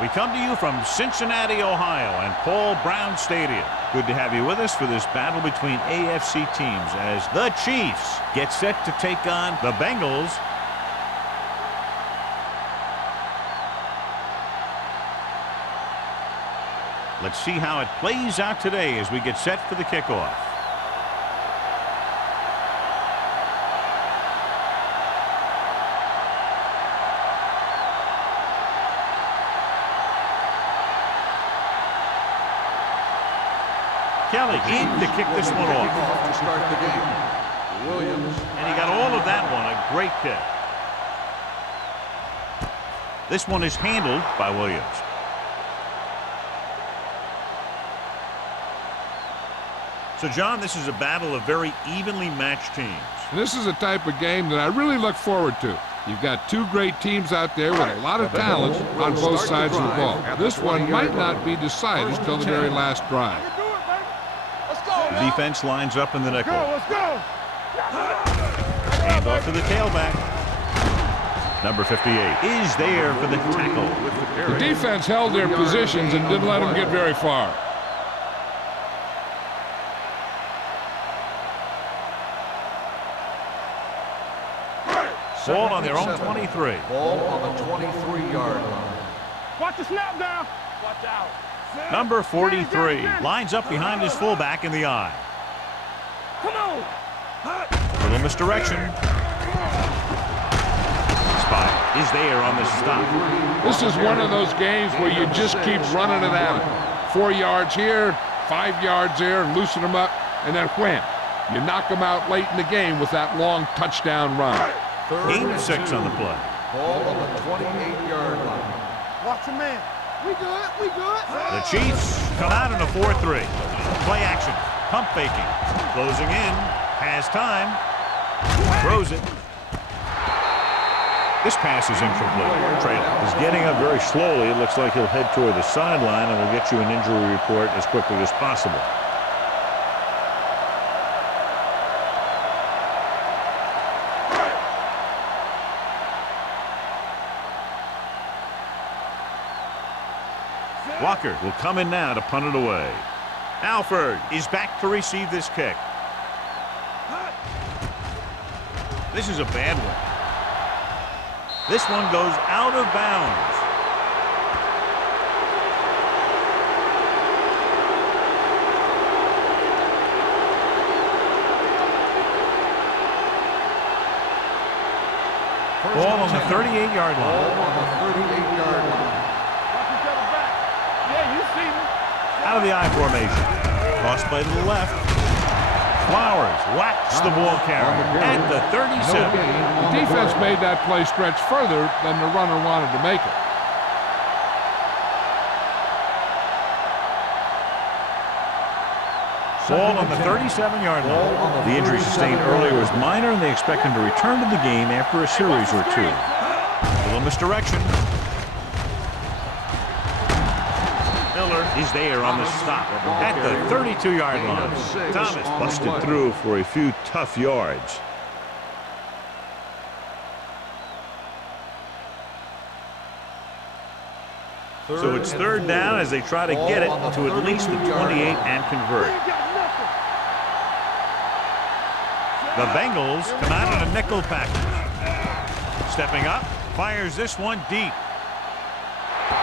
We come to you from Cincinnati, Ohio, and Paul Brown Stadium. Good to have you with us for this battle between AFC teams as the Chiefs get set to take on the Bengals. Let's see how it plays out today as we get set for the kickoff. Kelly in to kick this one off. To start the game. Williams. And he got all of that one. A great kick. This one is handled by Williams. So, John, this is a battle of very evenly matched teams. This is a type of game that I really look forward to. You've got two great teams out there with a lot of talent on both sides of the ball. This one might not be decided until the very last drive. The defense lines up in the nickel. Let's go! Hand off to the tailback. Number 58 is there for the tackle. The defense held their positions and didn't let them get very far. Ball on their own 23. Ball on the 23-yard line. Watch the snap down. Watch out. Number 43 lines up behind his fullback in the eye. Come on. Little misdirection. Spot is there on the stop. This is one of those games where you just keep running it at it. 4 yards here, 5 yards there, and loosen them up, and then wham. You knock them out late in the game with that long touchdown run. 8-6 on the play. Ball on the 28-yard line. Watch a man. We good. We good. The Chiefs come out in a 4-3. Play action. Pump faking. Closing in. Has time. Throws it. This pass is incomplete. Trail. He's getting up very slowly. It looks like he'll head toward the sideline, and we'll get you an injury report as quickly as possible. Walker will come in now to punt it away. Alford is back to receive this kick. This is a bad one. This one goes out of bounds. Ball on the 38-yard line. Ball on the 38-yard line. Out of the I formation. Cross play to the left. Flowers whacks the ball carrier at the 37. The defense made that play stretch further than the runner wanted to make it. Ball on the 37-yard line. The injury sustained earlier was minor, and they expect him to return to the game after a series or two. A little misdirection. Is there on the stop at the 32-yard line. Thomas Busted through for a few tough yards. So it's third down as they try to get it to at least the 28 and convert. The Bengals come out in a nickel package. Stepping up, fires this one deep.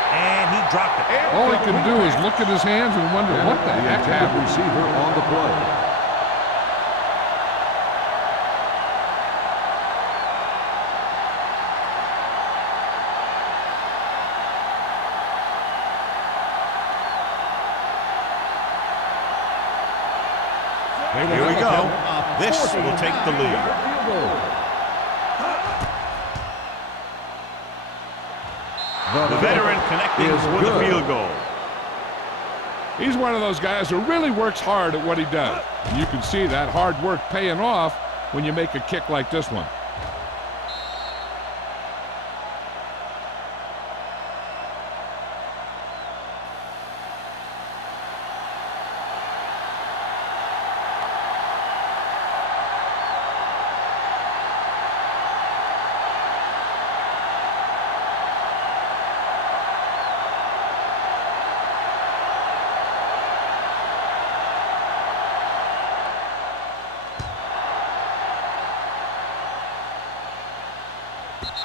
And he dropped it. All he can do is look at his hands and wonder what the heck happened. Receiver on the play. Here we go. This will take the lead. The veteran connecting with a field goal. He's one of those guys who really works hard at what he does. And you can see that hard work paying off when you make a kick like this one.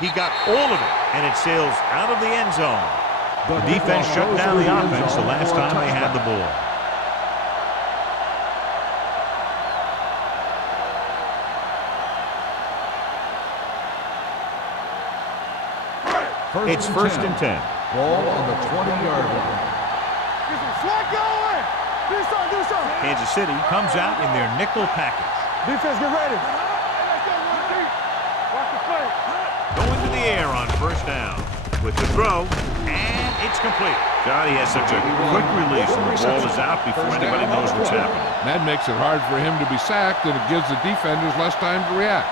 He got all of it, and it sails out of the end zone. The defense shut down the offense the last time they had the ball. It's first and 10. Ball on the 20-yard line. Get some slack going. Do something. Kansas City comes out in their nickel package. Defense, get ready. Watch the play. Going to the air on first down with the throw, and it's complete. God, he has such a quick release, and the ball is out before anybody knows what's happening. That makes it hard for him to be sacked, and it gives the defenders less time to react.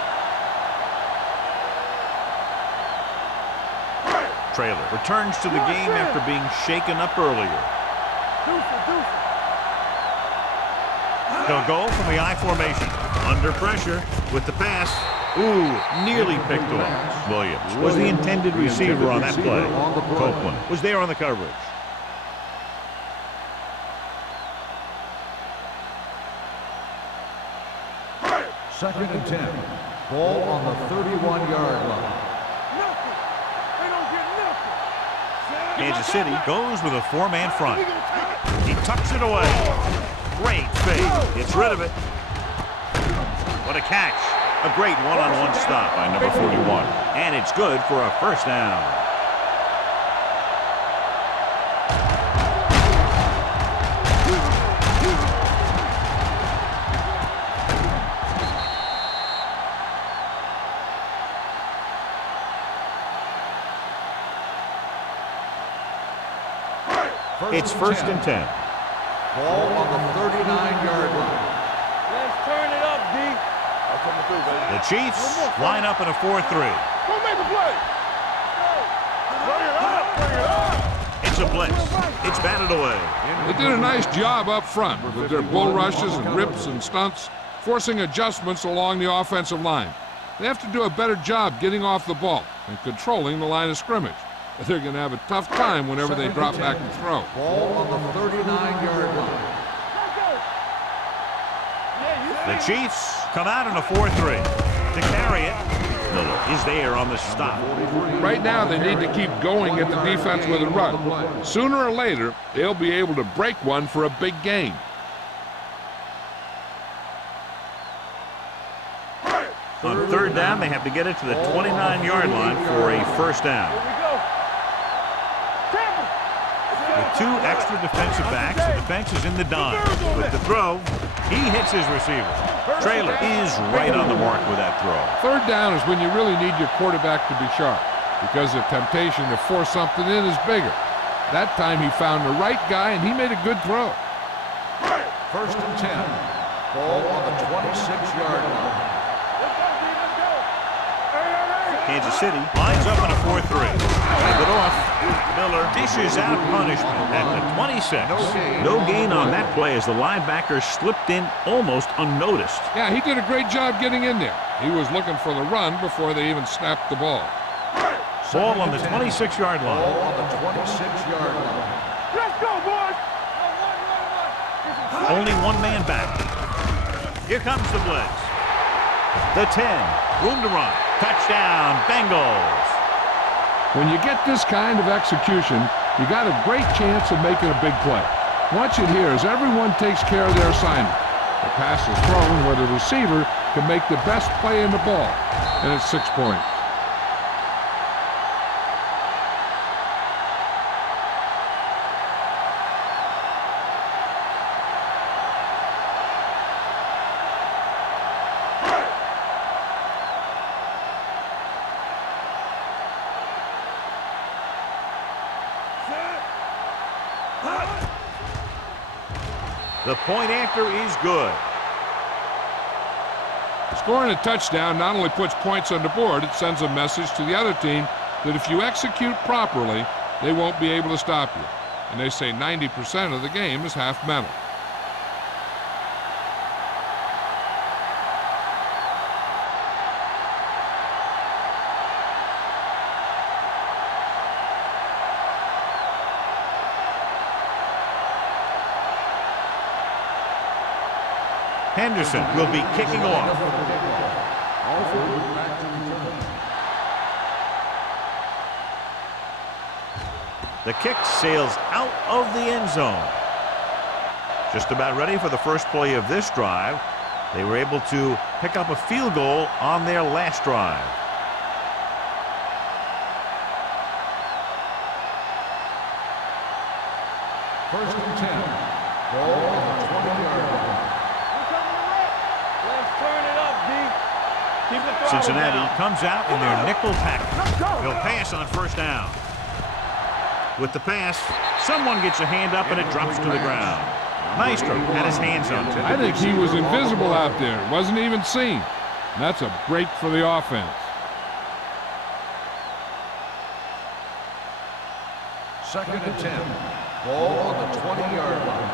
Trailer returns to the game after being shaken up earlier. He'll go from the I formation. Under pressure with the pass. Ooh, nearly picked off. Williams was the intended receiver on that play. Copeland was there on the coverage. Second and 10. Ball on the 31-yard line. Kansas City goes with a four-man front. He tucks it away. Great fake. Gets rid of it. What a catch. A great one-on-one stop by number 41. And it's good for a first down. It's first and 10. Ball on the 39-yard line. Let's turn it up, D. The Chiefs line up in a 4-3. Go make a play. Bring it up. It's a blitz. It's batted away. They did a nice job up front with their bull rushes and rips and stunts, forcing adjustments along the offensive line. They have to do a better job getting off the ball and controlling the line of scrimmage. They're going to have a tough time whenever they drop back and throw. Ball on the 39-yard line. The Chiefs come out in a 4-3. To carry it, Miller is there on the stop. Right now, they need to keep going at the defense with a run. Sooner or later, they'll be able to break one for a big gain. On third down, they have to get it to the 29-yard line for a first down. With two extra defensive backs, the defense is in the dime. With the throw, he hits his receiver. Trailer is right on the mark with that throw. Third down is when you really need your quarterback to be sharp, because the temptation to force something in is bigger. That time he found the right guy, and he made a good throw. First and 10. Ball on the 26-yard line. Kansas City lines up in a 4-3. Hand it off. Miller dishes out punishment at the 26. No gain on that play as the linebacker slipped in almost unnoticed. Yeah, he did a great job getting in there. He was looking for the run before they even snapped the ball. Ball on the 26-yard line. Ball on the 26-yard line. Let's go, boys. Only one man back. Here comes the blitz. The 10. Room to run. Touchdown, Bengals. When you get this kind of execution, you got a great chance of making a big play. Watch it here as everyone takes care of their assignment. The pass is thrown where the receiver can make the best play in the ball, and it's 6 points. The point after is good. Scoring a touchdown not only puts points on the board, it sends a message to the other team that if you execute properly, they won't be able to stop you. And they say 90% of the game is half mental. Henderson will be kicking off. The kick sails out of the end zone. Just about ready for the first play of this drive. They were able to pick up a field goal on their last drive. First and 10. Ball on the 20-yard line. Let's turn it up, D. Keep the throttle Cincinnati down. comes out in their nickel package. They'll pass on first down. With the pass, someone gets a hand up and it drops to the ground. Maestro had his hands on it. I think he was invisible out there. Wasn't even seen. That's a break for the offense. Second and 10. Ball on the 20-yard line.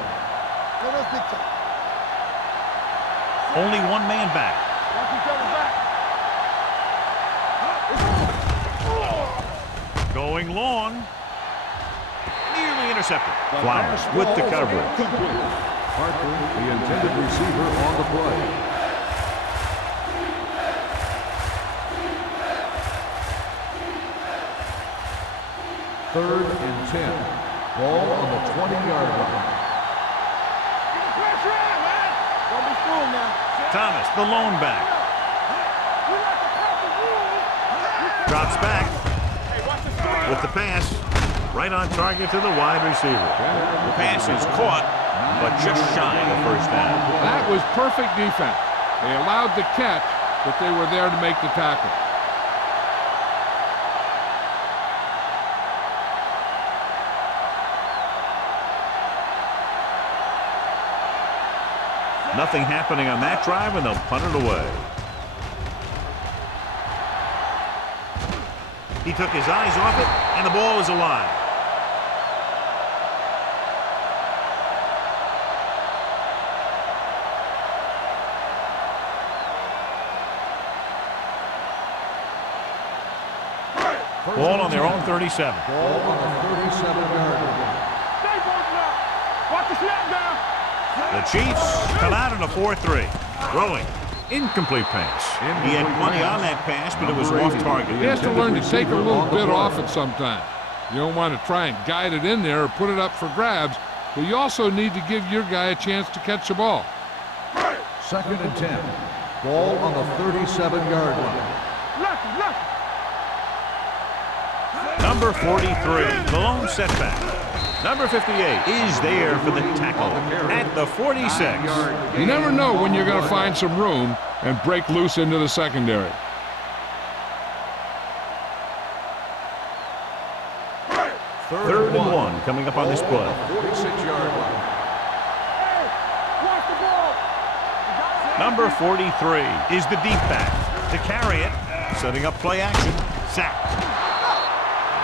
Only one man back. Watch each other back. Going long. Nearly intercepted. Flowers with the coverage. Harper, the intended receiver, on the play. Third and 10. Ball on the 20-yard line. Get the pressure on, man. Don't be fooled now. Thomas, the lone back. We like to pass the rules. Drops back Hey, watch the screen. with the pass. Right on target to the wide receiver. The pass is caught, but just shy of first down. That was perfect defense. They allowed the catch, but they were there to make the tackle. Nothing happening on that drive, and they'll punt it away. He took his eyes off it, and the ball is alive. Ball on their own 37. Ball on the 37-yard line. Stay focused now. Watch the snap down. The Chiefs come out in a 4-3. Throwing. Incomplete pass. He had money on that pass, but it was off target. He has to learn to take a little bit off it sometimes. You don't want to try and guide it in there or put it up for grabs, but you also need to give your guy a chance to catch the ball. Second and 10. Ball on the 37-yard line. Lucky. Number 43, the lone setback. Number 58 is there for the tackle at the 46. You never know when you're going to find some room and break loose into the secondary. Third and one coming up on this play. 46-yard line. Hey, watch the ball. Number 43 is the deep back to carry it, setting up play action. Sack.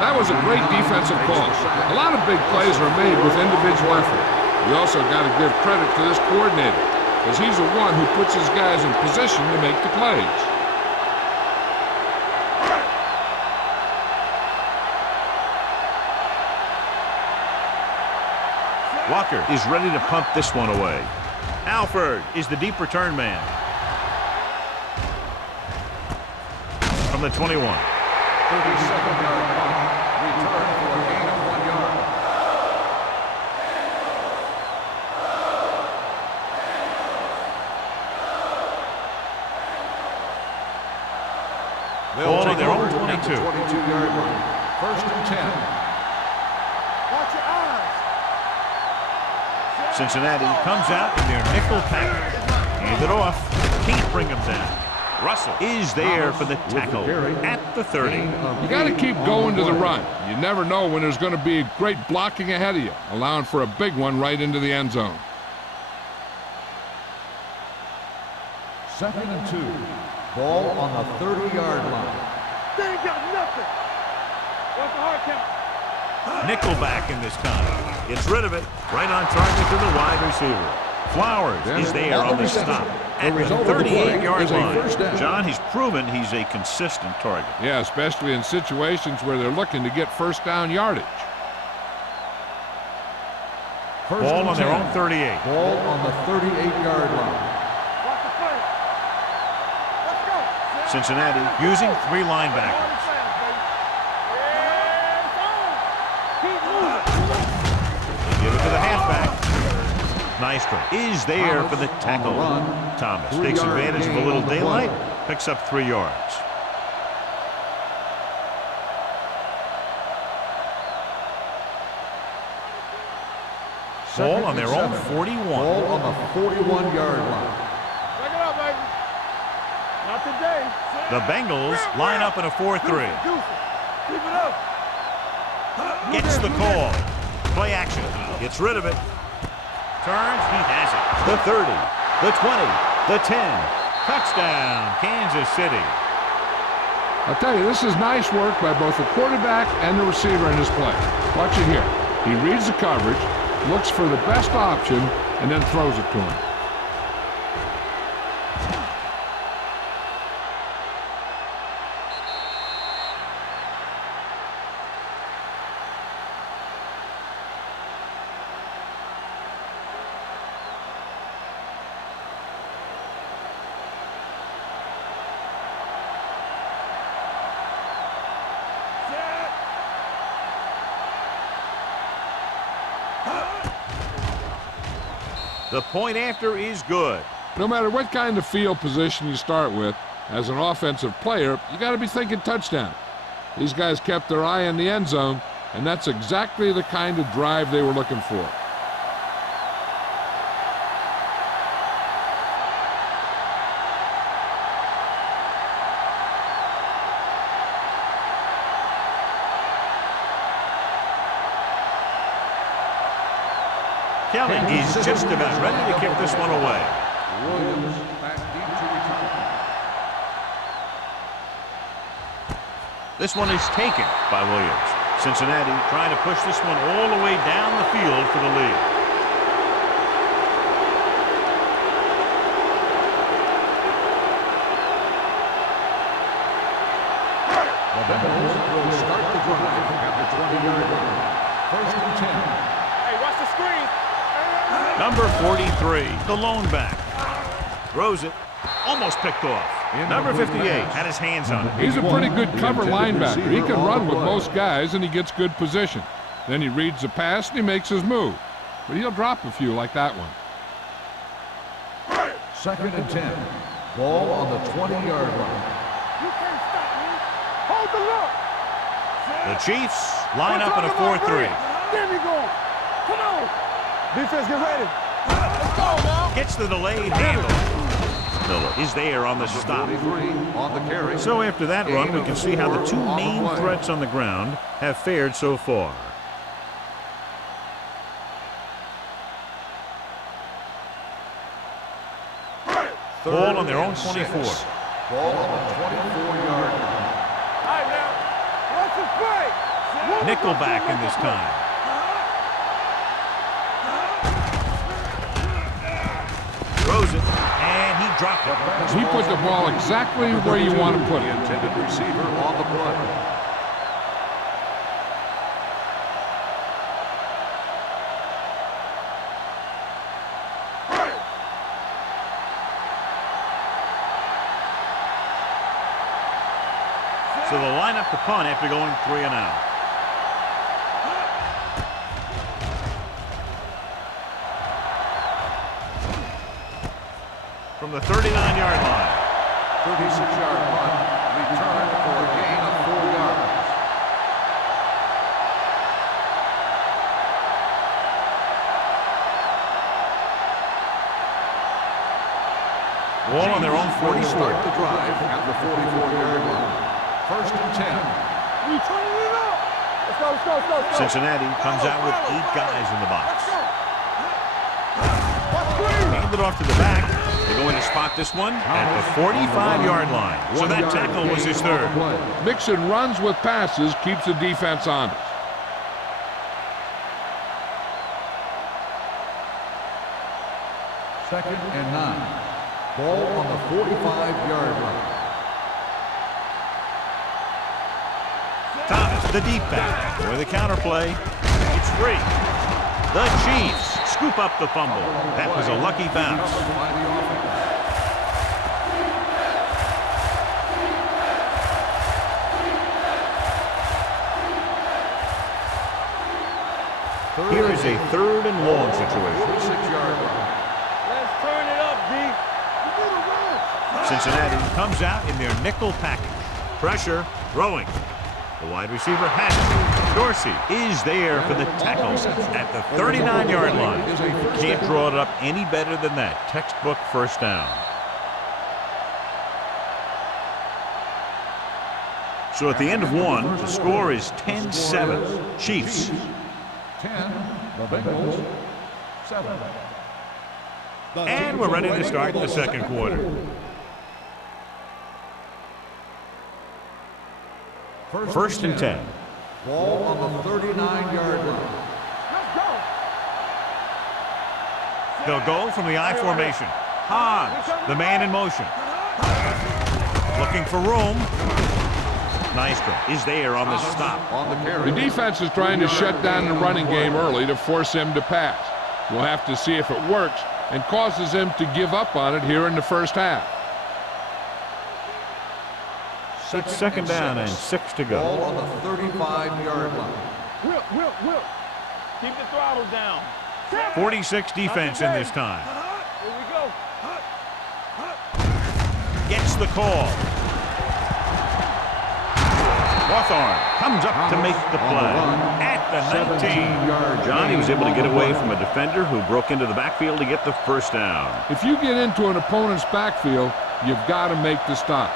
That was a great defensive call. A lot of big plays are made with individual effort. You also got to give credit to this coordinator, because he's the one who puts his guys in position to make the plays. Walker is ready to punt this one away. Alford is the deep return man. From the 21. 37-yard punt. Return for a gain of 1 yard. Ball on their own over at the 22. 22-yard line. First and 10. Watch your eyes. Cincinnati comes out in their nickel package. Hand it off. Can't bring him down. Russell is there for the tackle at the 30. You got to keep going to the run. You never know when there's going to be great blocking ahead of you, allowing for a big one right into the end zone. Second and 2. Ball on the 30-yard line. They ain't got nothing. What's the hard count? Nickelback in this time. Gets rid of it. Right on target to the wide receiver. Flowers is there on the stop at the 38-yard line. John, he's proven he's a consistent target. Yeah, especially in situations where they're looking to get first down yardage. First Ball and on their 10. own 38. Ball on the 38-yard line. Watch the play. Let's go. Cincinnati using 3 linebackers. Yeah, it's on. Keep moving. Nystrom is there for the tackle. Thomas takes advantage of a little daylight, picks up 3 yards. Ball on their own 41. Ball on the 41-yard line. Check it out, baby. Not today. The Bengals line up in a 4-3. Keep it up. Gets the call. Play action. Gets rid of it. Turns. He has it. The 30. The 20. The 10. Touchdown, Kansas City. I'll tell you, this is nice work by both the quarterback and the receiver in his play. Watch it here. He reads the coverage, looks for the best option, and then throws it to him. The point after is good. No matter what kind of field position you start with, as an offensive player, you got to be thinking touchdown. These guys kept their eye on the end zone, and that's exactly the kind of drive they were looking for. Kelly is just about ready to kick this one away. Williams back deep to return. This one is taken by Williams. Cincinnati trying to push this one all the way down the field for the lead. The Bengals will start the drive at the 20-yard line. 1st and 10. Hey, watch the screen. Number 43, the lone back. Throws it. Almost picked off. Number 58 had his hands on it. He's a pretty good cover linebacker. He can run with most guys, and he gets good position. Then he reads the pass, and he makes his move. But he'll drop a few like that one. 2nd and 10. Ball on the 20-yard line. You can't stop me. Hold the look. The Chiefs line up in a 4-3. There we go. Come on. Defense, get ready. Let's go now. Gets the delayed handle. Miller is there on the stop. 43 on the carry. So after that run, we can see how the two main threats on the ground have fared so far. Ball on their own 24. Ball on the 24-yard line. All right, now. Watch the play. Nickelback in this time. Throws it, and he dropped it. He put the ball exactly where you want to put The it. intended receiver on the play. So they'll line up the punt after going 3 and out. From the 39-yard line. 36-yard punt. Return for a gain of 4 yards. Ball on their own Will 44. start the drive at the 44-yard line. 1st and 10. We turning it up. Let's go, let's go, let's go, let's go. Cincinnati comes out with 8 guys in the box. Watch screen. Hand it off to the back. They're going to spot this one at the 45-yard line. So that tackle was his third. Mixing runs with passes keeps the defense honest. Second and 9. Ball on the 45-yard line. Thomas, the deep back. With the counterplay. It's free. The Chiefs scoop up the fumble. That was a lucky bounce. By the offense. Here is is a 3rd and long situation. 6-yard line. Let's turn it up, D. Cincinnati comes out in their nickel package. Pressure, throwing. The wide receiver has it. Dorsey is there for the tackle at the 39-yard line. Can't draw it up any better than that. Textbook first down. So at the end of one, the score is 10-7. Chiefs. 10, the Bengals, 7. And we're ready to start the second quarter. First and 10. Ball on the 39-yard line. They'll go from the I formation. Hans, the man in motion. Looking for room. Nystrom is there on the stop. On the carry. The defense is trying to shut down the running game early to force him to pass. We'll have to see if it works and causes him to give up on it here in the first half. It's second down and 6 to Ball go. on the 35-yard line. Will. Keep the throttle down. 46 defense in this time. Here we go. Gets the call. Hawthorne comes up to make the play at the 19. Johnny was able to get away from a defender who broke into the backfield to get the first down. If you get into an opponent's backfield, you've got to make the stop.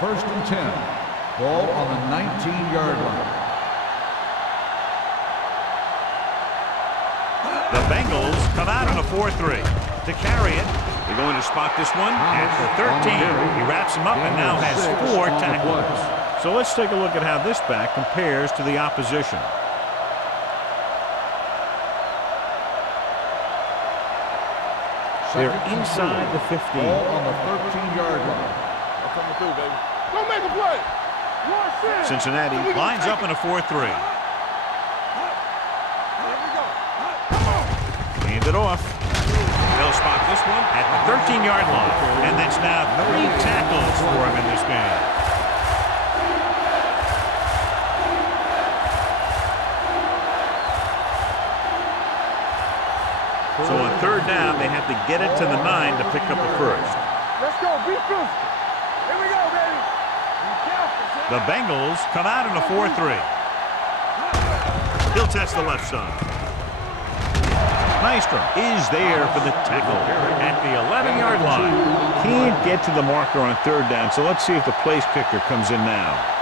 First and 10. Ball on the 19-yard line. The Bengals come out on a 4-3. To carry it, they're going to spot this one at the 13. He wraps him up and now has 4 tackles. So let's take a look at how this back compares to the opposition. They're inside the 15. Ball on the 13-yard line. Coming through, baby. Go make a play. Cincinnati lines up in a 4-3. Hand it off. They'll spot this one at the 13-yard line. And that's now 3 tackles for him in this game. So on 3rd down, they have to get it to the 9 to pick up the first. Let's go. Be physical. Here we go, baby. Be careful, son. The Bengals come out in a 4-3. He'll test the left side. Nystrom is there for the tackle at the 11-yard line. Can't get to the marker on 3rd down, so let's see if the place kicker comes in now.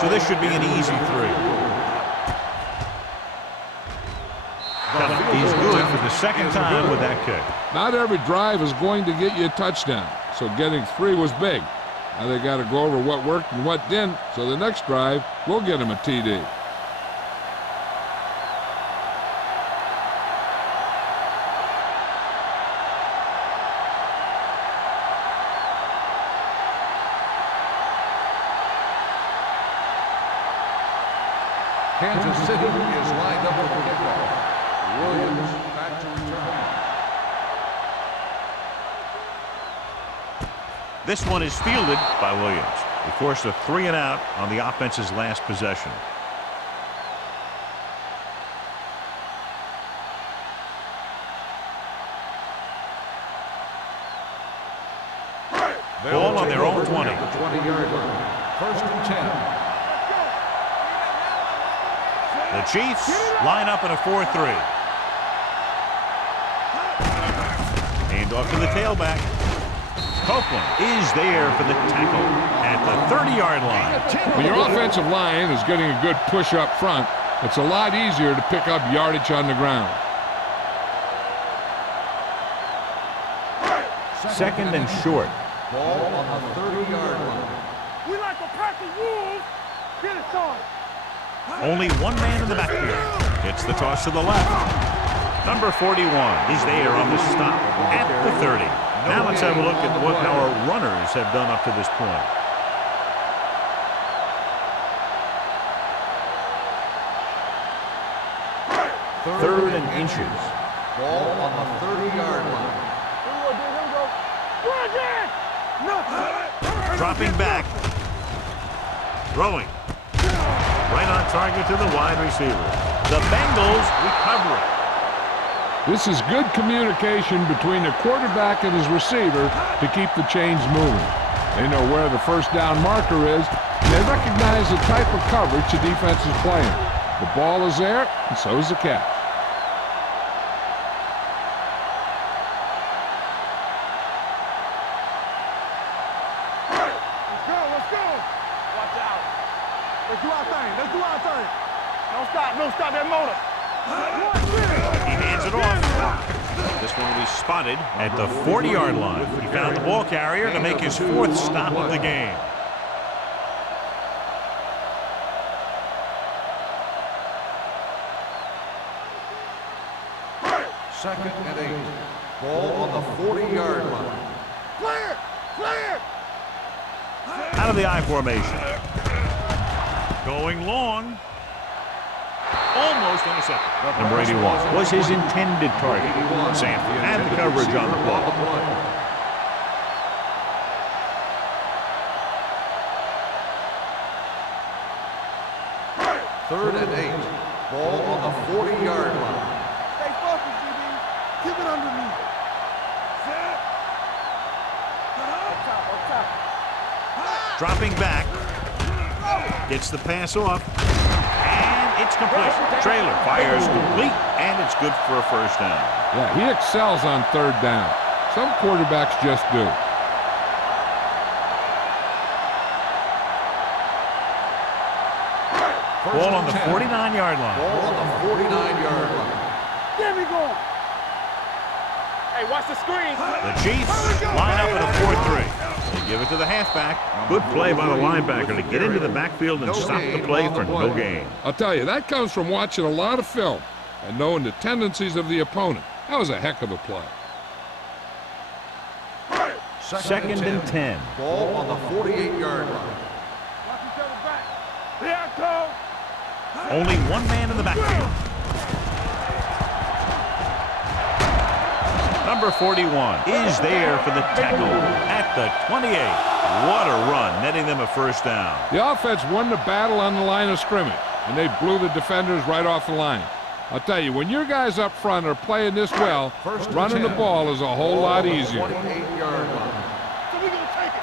So this should be an easy 3. He's good for the second time with that kick. Not every drive is going to get you a touchdown, so getting 3 was big. Now they got to go over what worked and what didn't, so the next drive will get him a TD. Kansas City is lined up with the kickoff. Williams back to return. This one is fielded by Williams. He forced a 3 and out on the offense's last possession. Ball on their own 20. At the 20-yard line. First and 10. The Chiefs line up in a 4-3. Hand off to the tailback. Copeland is there for the tackle at the 30-yard line. When your offensive line is getting a good push up front, it's a lot easier to pick up yardage on the ground. Second and short. Ball on the 30-yard line. We like a pack of wolves. Get it started. Only one man in the backfield. It's the toss to the left. Number 41 is there on the stop at the 30. Now let's have a look at what our runners have done up to this point. Third and inches. Ball on the 30-yard line. Dropping back. Throwing. Right on target to the wide receiver. The Bengals recover it. This is good communication between the quarterback and his receiver to keep the chains moving. They know where the first down marker is, and they recognize the type of coverage the defense is playing. The ball is there, and so is the catch. Let's go. Watch out. Let's do our thing. Don't stop that motor. He hands it off. This one will be spotted at the 40-yard line. He found the ball carrier to make his 4th stop of the game. Second and 8. Ball on the 40-yard line. Clear. Out of the I formation. Going long. Almost intercepted. Number 81 was his intended target. Sanford had the coverage on the ball. Third and 8. Ball on the 40-yard line. Stay focused, DB. Keep it underneath. Up top. Dropping back. Gets the pass off. And it's complete. Trailer fires complete, and it's good for a first down. Yeah, he excels on third down. Some quarterbacks just do. Ball on the 49-yard line. Ball on the 49-yard line. There we go. Hey, watch the screen. The Chiefs line up in a 4-3. They give it to the halfback. Good play by the linebacker to get into the backfield and stop the play for no gain. I'll tell you, that comes from watching a lot of film and knowing the tendencies of the opponent. That was a heck of a play. Second and 10. Ball on the 48-yard line. Watch each other back. Here I come. Only one man in the backfield. Number 41 is there for the tackle at the 28. What a run, netting them a first down. The offense won the battle on the line of scrimmage, and they blew the defenders right off the line. I'll tell you, when your guys up front are playing this well, running the ball is a whole lot easier. 28-yard line. So we're going to take it.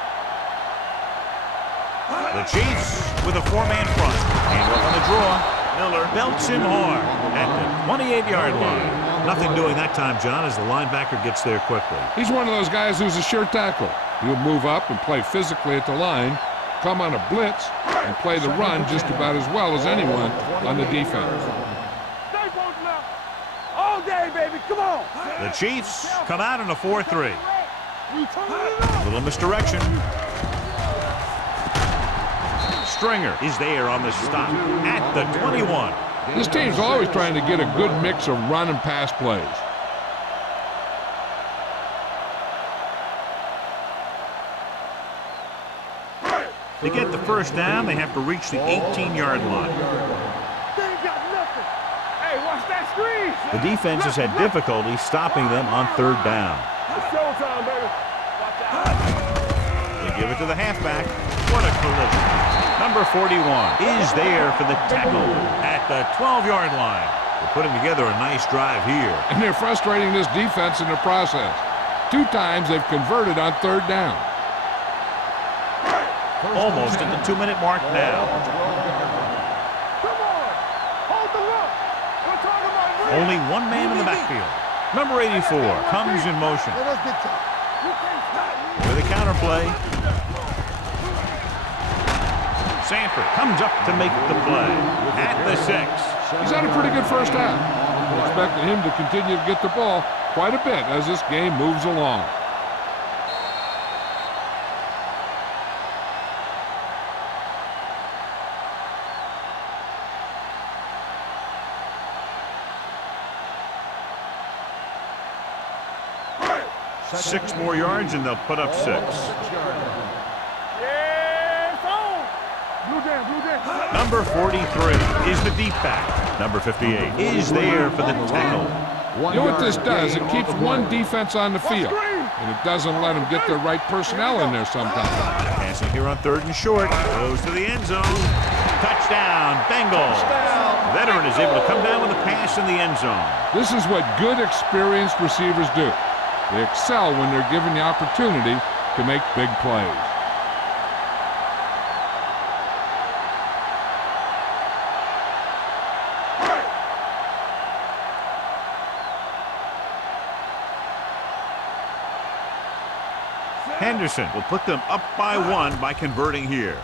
The Chiefs with a 4-man front. And up on the draw. Miller belts him hard at the 28-yard line. Nothing doing that time, John, as the linebacker gets there quickly. He's one of those guys who's a sure tackle. He'll move up and play physically at the line, come on a blitz, and play the run just about as well as anyone on the defense. Stay focused now. All day, baby. Come on. The Chiefs come out in a 4-3. You turn it up. Little misdirection. Stringer is there on the stop at the 21. This team's always trying to get a good mix of run and pass plays. To get the first down, they have to reach the 18-yard line. They ain't got nothing. Hey, watch that screen. The defense has had difficulty stopping them on third down. It's showtime, baby. Watch out. They give it to the halfback. What a collision. Number 41 is there for the tackle at the 12-yard line. They're putting together a nice drive here. And they're frustrating this defense in the process. 2 times they've converted on third down. Almost at the 2-minute mark now. Come on. Hold the look. We're talking about real. Only one man in the backfield. Number 84 comes in motion. Let us get top. You can't stop me. With a counterplay. Sanford comes up to make the play at the 6. He's had a pretty good first half. We're expecting him to continue to get the ball quite a bit as this game moves along. Six more yards and they'll put up 6. Yeah, it's on. Blue jam. Number 43 is the deep back. Number 58 is there for the tackle You know what this does? It keeps one defense on the field, and it doesn't let them get the right personnel in there sometimes. Passing here on 3rd and short. Goes to the end zone. Touchdown, Bengals. Veteran is able to come down with a pass in the end zone. This is what good, experienced receivers do. They excel when they're given the opportunity to make big plays. Henderson will put them up by 1 by converting here.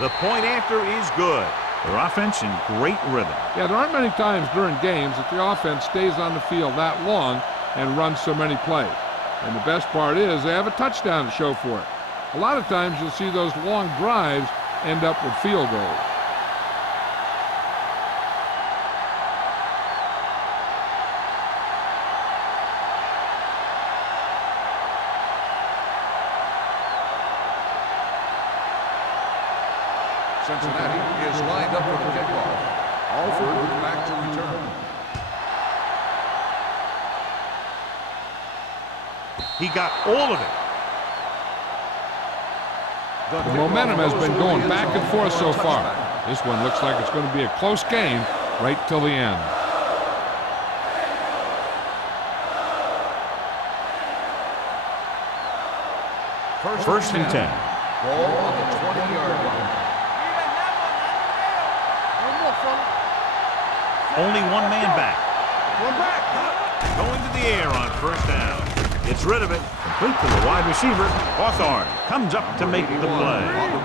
The point after is good. Their offense in great rhythm. Yeah, there aren't many times during games that the offense stays on the field that long and runs so many plays. And the best part is they have a touchdown to show for it. A lot of times you'll see those long drives end up with field goals. Cincinnati is lined up for the kickoff. Alford back to return. He got all of it. The momentum has been going back and forth so far. This one looks like it's going to be a close game right till the end. First and 10. Ball on the 20-yard line. Only one man back. Going to the air on 1st down. Gets rid of it. Complete to the wide receiver. Hawthorne comes up to make the play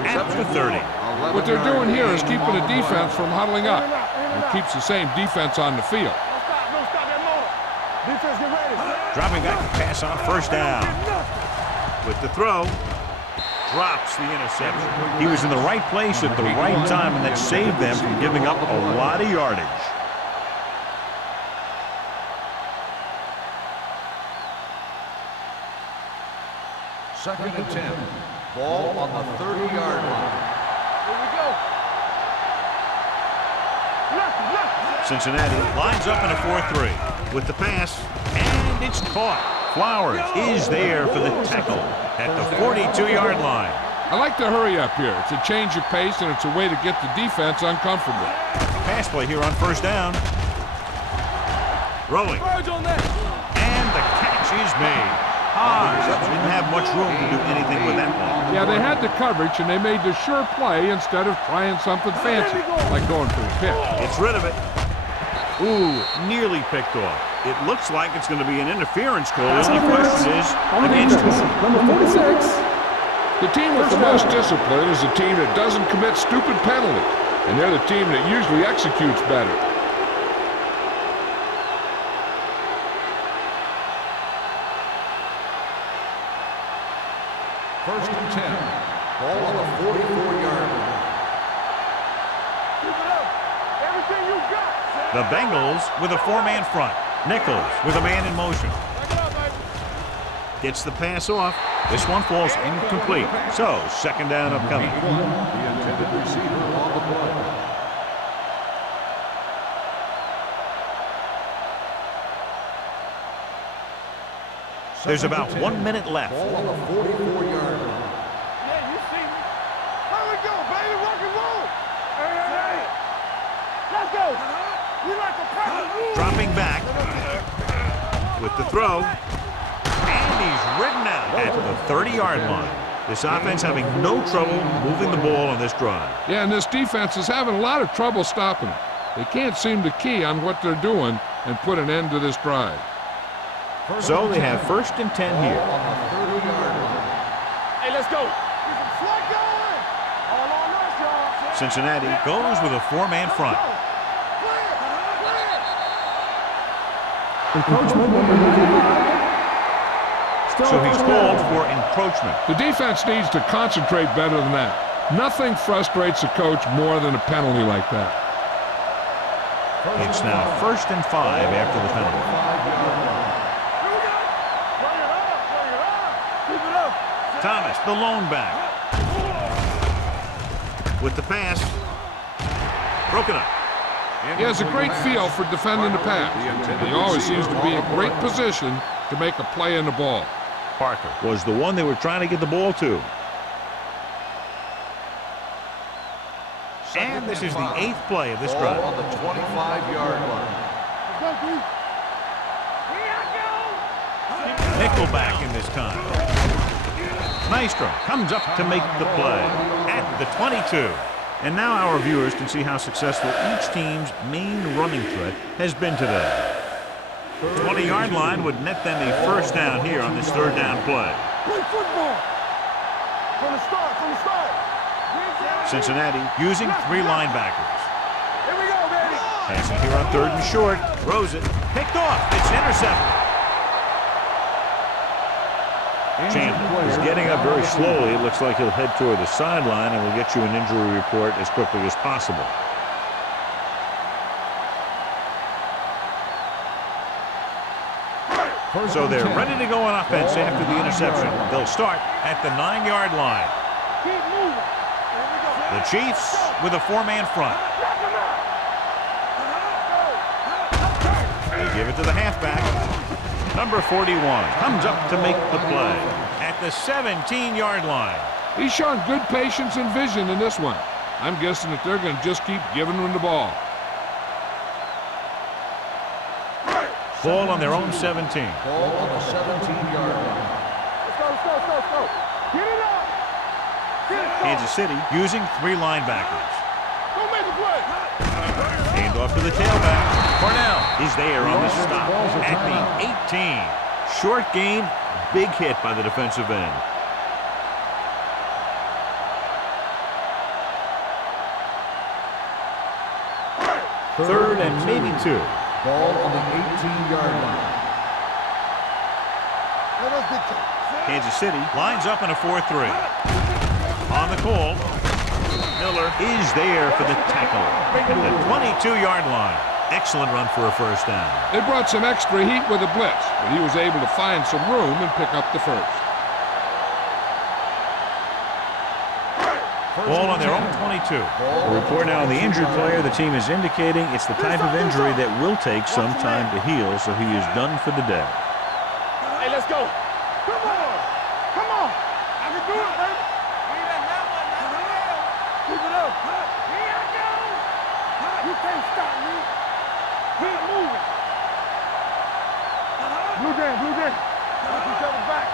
at the 30. What they're doing here is keeping the defense from huddling up. And it keeps the same defense on the field. Dropping back to pass on 1st down. With the throw. Drops the interception. He was in the right place at the right time, and that saved them from giving up a lot of yardage. Second and 10. Ball on the 30-yard line. Here we go. Cincinnati lines up in a 4-3 with the pass, and it's caught. Flowers is there for the tackle at the 42-yard line. I like to hurry up here. It's a change of pace, and it's a way to get the defense uncomfortable. Pass play here on 1st down. Rolling. And the catch is made. Didn't have much room to do anything with that one. Yeah, they had the coverage, and they made the sure play instead of trying something fancy, like going for a pick. Gets rid of it. Ooh, nearly picked off. It looks like it's going to be an interference call. The only question is against who? Number 46. The team with the most discipline is the team that doesn't commit stupid penalties, and they're the team that usually executes better. First and 10. Ball on the 44-yard line. Keep it up. Everything you got. The Bengals with a 4-man front. Nichols with a man in motion. Back it up, baby. Gets the pass off. This one falls incomplete. So, 2nd down upcoming. The intended receiver on the play. There's about 1 minute left. Ball on the 44-yard line. Yeah, you see me. Here we go, baby. Rock and roll. Hey. Let's go. We like a pressure. Dropping back with the throw. And he's ridden out at the 30-yard line. This offense having no trouble moving the ball on this drive. Yeah, and this defense is having a lot of trouble stopping it. They can't seem to key on what they're doing and put an end to this drive. So they have 1st and 10 here. On the 30-yard line. Hey, let's go. Get some sweat going. All on us, y'all. Cincinnati goes with a 4-man front. Encroachment number 95. So he's called for encroachment. The defense needs to concentrate better than that. Nothing frustrates a coach more than a penalty like that. It's now 1st and 5 after the penalty. Thomas, the lone back. With the pass. Broken up. He has a great feel for defending the pass. He always seems to be in great position to make a play in the ball. Parker was the one they were trying to get the ball to. And this is the 8th play of this Ball drive. on the 25-yard line. Nickelback in this time. Maestro comes up to make the play at the 22. And now our viewers can see how successful each team's main running threat has been today. 20-yard line would net them a first down here on this 3rd down play. Play football. From the start, from the start. Cincinnati using 3 linebackers. Here we go, baby. Passing here on 3rd and short. Throws it. Picked off. It's intercepted. Chandler is getting up very slowly. It looks like he'll head toward the sideline, and we'll get you an injury report as quickly as possible. So they're ready to go on offense after the interception. They'll start at the 9-yard line. Keep moving. Here we go. The Chiefs with a 4-man front. They give it to the halfback. Number 41 comes up to make the play at the 17-yard line. He's shown good patience and vision in this one. I'm guessing that they're going to just keep giving him the ball. Ball on their own 17. Ball on the 17-yard line. Let's go, let's go, let's go, let's go. Get it up. Get it up. Kansas City using 3 linebackers. Go make a play. Hand off to the tailback. Cornell is there on the stop at the 18. Short gain, big hit by the defensive end. 3rd and maybe 2. Ball on the 18-yard line. Kansas City lines up in a 4-3. On the call, Miller is there for the tackle at the 22-yard line. Excellent run for a first down. They brought some extra heat with a blitz, but he was able to find some room and pick up the first. Ball on their own 22. A report now on the injured player. The team is indicating it's the type of injury that will take some time to heal, so he is done for the day. Hey, let's go. Come on. Come on. I can do it, baby. Keep it up. Here I go. You can't stop me. Keep moving. Blue game, blue game. Watch each other back.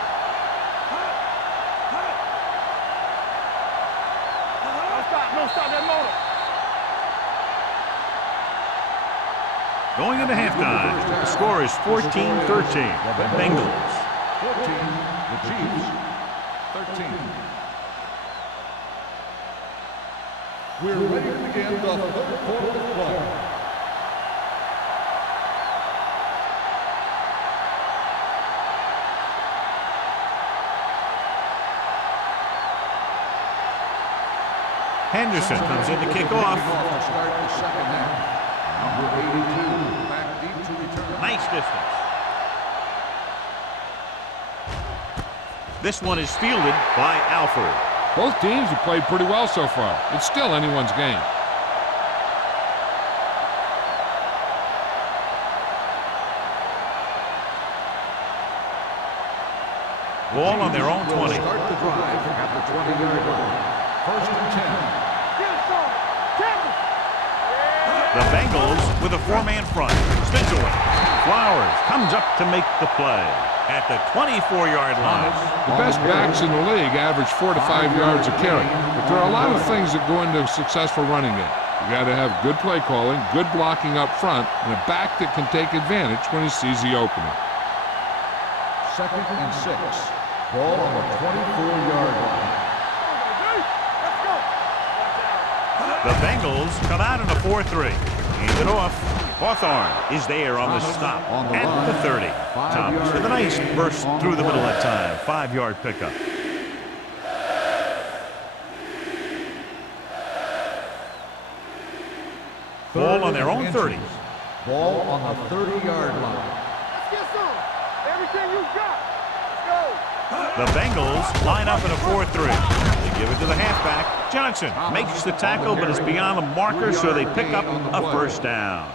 Don't stop that motor. Going into halftime, the score is 14-13. Bengals. 14, the Chiefs, 13. We're ready to begin the 3rd quarter of play. Henderson comes in to kick off. To start the second half. Number 82, back deep to return. Nice distance. This one is fielded by Alford. Both teams have played pretty well so far. It's still anyone's game. Ball on their own 20. Start the drive at the 20-yard line. 1st and 10. Get it, son. Campbell. The Bengals with a 4-man front. Spins away. Flowers comes up to make the play at the 24-yard line. The best backs in the league average 4 to 5 yards a carry. But there are a lot of things that go into a successful running game. You got to have good play calling, good blocking up front, and a back that can take advantage when he sees the opening. 2nd and 6. Ball on the 24-yard line. The Bengals come out in a 4-3. Hand it off. Hawthorne is there on the stop at the 30. Thomas with a nice burst through the middle that time. 5-yard pickup. Ball on their own 30. Ball on the 30-yard line. Let's get some. Everything you got. Let's go. The Bengals line up in a 4-3. They give it to the halfback. Johnson makes the tackle, but it's beyond the marker, so they pick up a first down.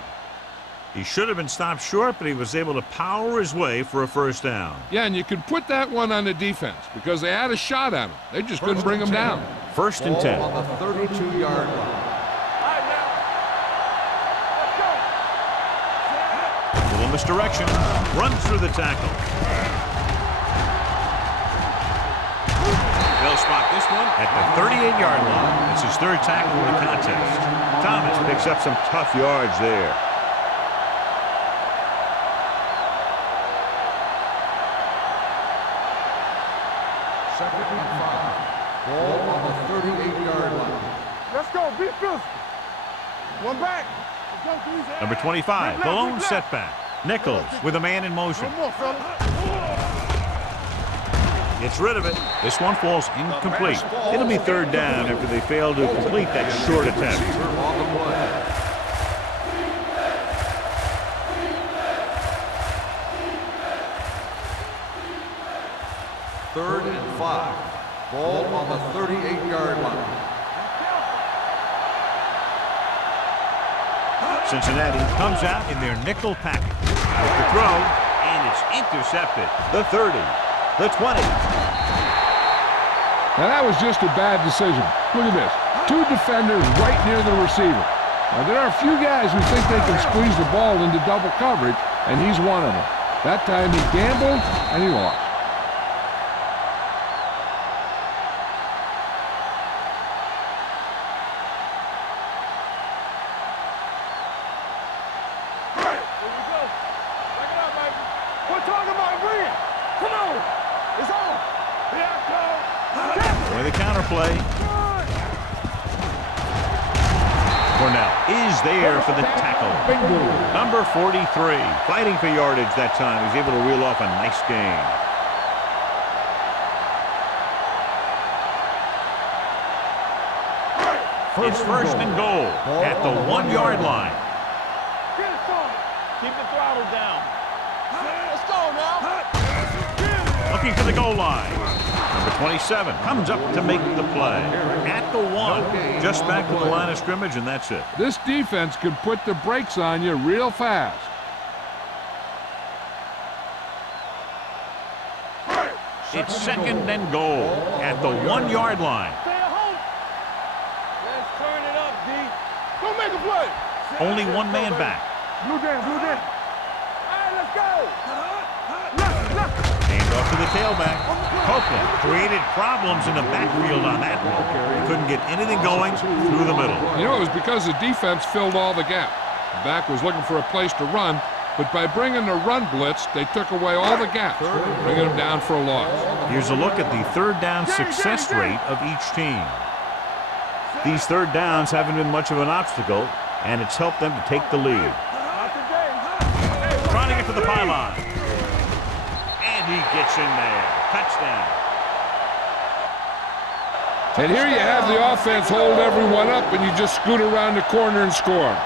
He should have been stopped short, but he was able to power his way for a first down. Yeah, and you could put that one on the defense because they had a shot at him. They just couldn't bring him down. First and 10. On the 32-yard line. Little misdirection. Runs through the tackle. They'll spot this one at the 38-yard line. It's his third tackle in the contest. Thomas picks up some tough yards there. Second and 5. Ball on the 38-yard line. Let's go. Be physical. One back. Let's go, Greasy. Number 25, the lone left. setback. Nichols with a man in motion. One more, fella. Gets rid of it. This one falls incomplete. It'll be third down after they fail to complete that short attempt. Receiver on the play. Third and 5. Ball on the 38-yard line. Cincinnati comes out in their nickel package. With the throw, and it's intercepted. The 30, the 20. Now, that was just a bad decision. Look at this. Two defenders right near the receiver. Now, there are a few guys who think they can squeeze the ball into double coverage, and he's one of them. That time he gambled, and he lost. The counterplay. Cornell is there for the tackle. Number 43, Fighting for yardage that time. He's able to reel off a nice gain. It's first and goal at the 1-yard line. Keep the throttle down. Let's go now. Looking for the goal line. Number 27 comes up to make the play. At the 1. Just back to the line of scrimmage, and that's it. This defense could put the brakes on you real fast. It's second and goal at the 1-yard line. Stay at home. Let's turn it up, D. Go make a play. Only one man back. Blue down, blue down. All right, let's go. Hand off to the tailback. Copeland created problems in the backfield on that one. Couldn't get anything going through the middle. You know, it was because the defense filled all the gap. The back was looking for a place to run, but by bringing the run blitz, they took away all the gaps, bringing them down for a loss. Here's a look at the third down success rate of each team. These third downs haven't been much of an obstacle, and it's helped them to take the lead. Trying to get to the pylon. And he gets in there. Touchdown. And here you have the offense hold everyone up, and you just scoot around the corner and score.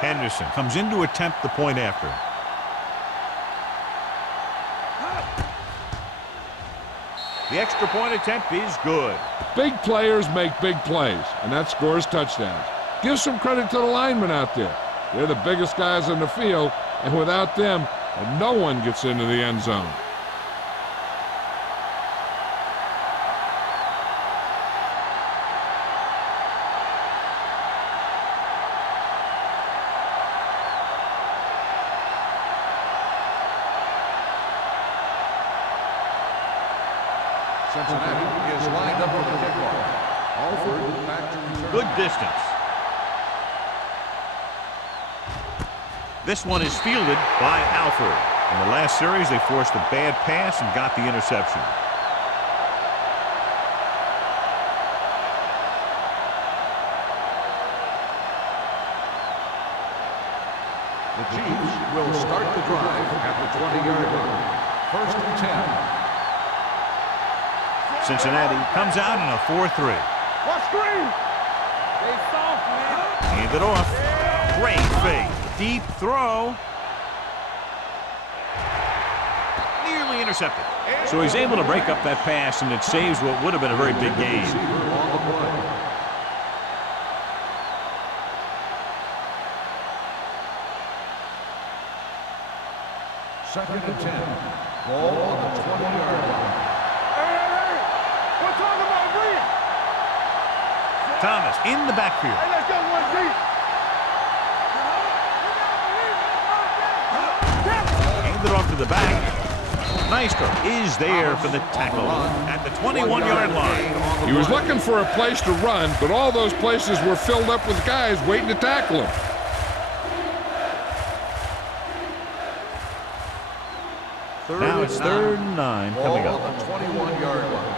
Henderson comes in to attempt the point after. The extra point attempt is good. Big players make big plays, and that scores touchdowns. Give some credit to the linemen out there. They're the biggest guys on the field, and without them, no one gets into the end zone. Cincinnati is lined up with the kickoff. Alford back to return. Good distance. This one is fielded by Alford. In the last series, they forced a bad pass and got the interception. The Chiefs will start the drive at the 20-yard line. 1st and 10. Cincinnati comes out in a 4-3. What screen? They soft, man. Hand it off. Great fake. Deep throw. Nearly intercepted. So he's able to break up that pass, and it saves what would have been a very big gain. Receiver on the play. Second and 10. Ball on the 20-yard line. Hey. We're talking about Reed. Thomas in the backfield. Hey, let's go one deep. Hand it off to the back. Nystrom is there for the tackle at the 21-yard line. He was looking for a place to run, but all those places were filled up with guys waiting to tackle him. Now it's 3rd and 9 coming Ball up. on the 21-yard line.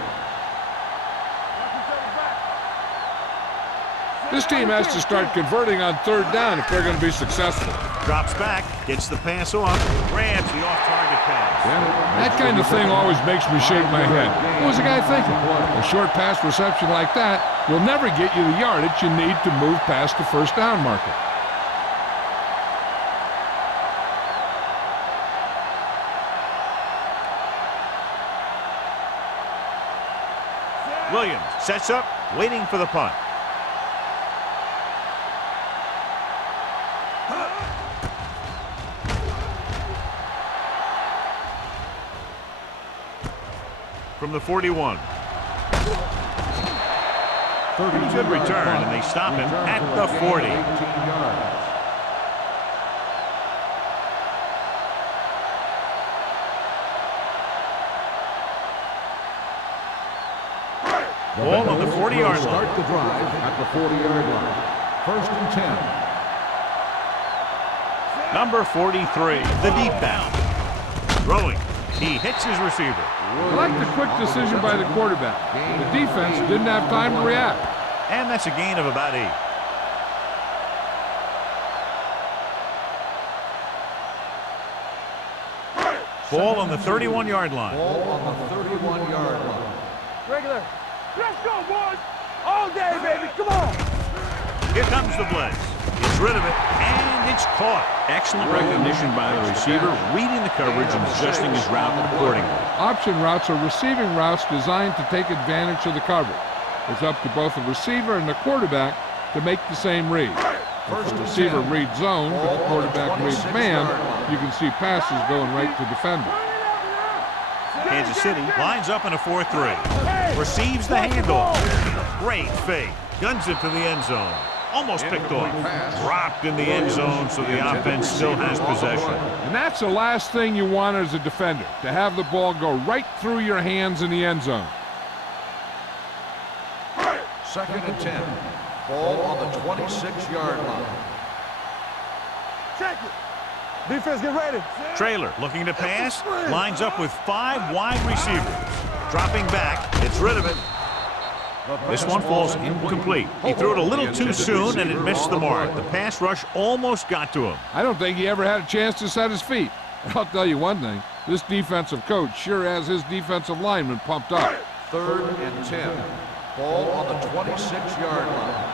This team has to start converting on 3rd down if they're going to be successful. Drops back, gets the pass off, grabs the off-target pass. That kind of thing always makes me shake my head. What was the guy thinking? A short pass reception like that will never get you the yardage you need to move past the 1st down marker. Williams sets up, waiting for the punt. From the 41. Pretty good return, and they stop him at the 40. 18 yards. Ball on the 40-yard line. Start the drive at the 40-yard line. 1st and 10. Number 43, the deep down. Throwing. He hits his receiver. I like the quick decision by the quarterback. The defense didn't have time to react. And that's a gain of about 8. Ball on the 31-yard line. Ball on the 31-yard line. Regular. Let's go, boys. All day, baby. Come on. Here comes the blitz. Gets rid of it, and it's caught. Excellent recognition by the receiver, reading the coverage and adjusting his route accordingly. Option routes are receiving routes designed to take advantage of the coverage. It's up to both the receiver and the quarterback to make the same read. If the receiver reads zone, but the quarterback reads man, you can see passes going right to defender. Kansas City lines up in a 4-3. Receives the handoff. Great fake. Guns it to the end zone. Almost picked off. Dropped in the end zone, so the offense still has possession. And that's the last thing you want as a defender, to have the ball go right through your hands in the end zone. 2nd and 10. Ball on the 26-yard line. Check it. Defense, get ready. Trailer looking to pass. Lines up with 5 wide receivers. Dropping back. Gets rid of it. This one falls incomplete. He threw it a little too soon, and it missed the mark. The pass rush almost got to him. I don't think he ever had a chance to set his feet. I'll tell you one thing, this defensive coach sure has his defensive linemen pumped up. 3rd and 10. Ball on the 26-yard line.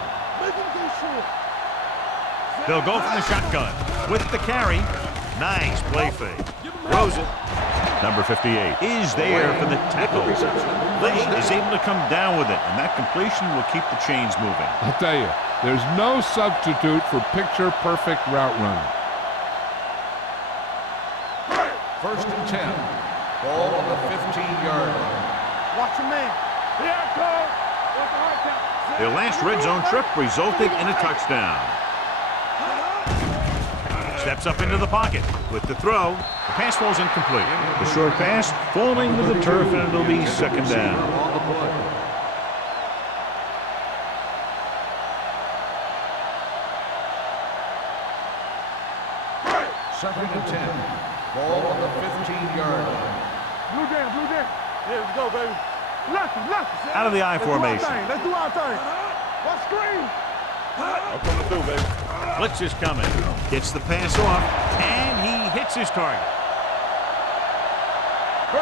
They'll go from the shotgun with the carry. Nice play fake. Throws it. Number 58 is there for the tackle. Lee is able to come down with it, and that completion will keep the chains moving. I'll tell you, there's no substitute for picture-perfect route running. 1st and 10. Ball on the 15-yard line. Watch your man. Here I come. What's the hard count? Their last red zone trip resulted in a touchdown. Steps up into the pocket with the throw. The pass falls incomplete. The short pass falling to the turf, and it'll be 2nd down. On the play. Second and 10. Ball on the 15-yard line. Blue down, blue down. Here we go, baby. Left. Out of the I formation. Let's do our thing. What screen? I'm coming through, baby. Blitz is coming. Gets the pass off, and he hits his target.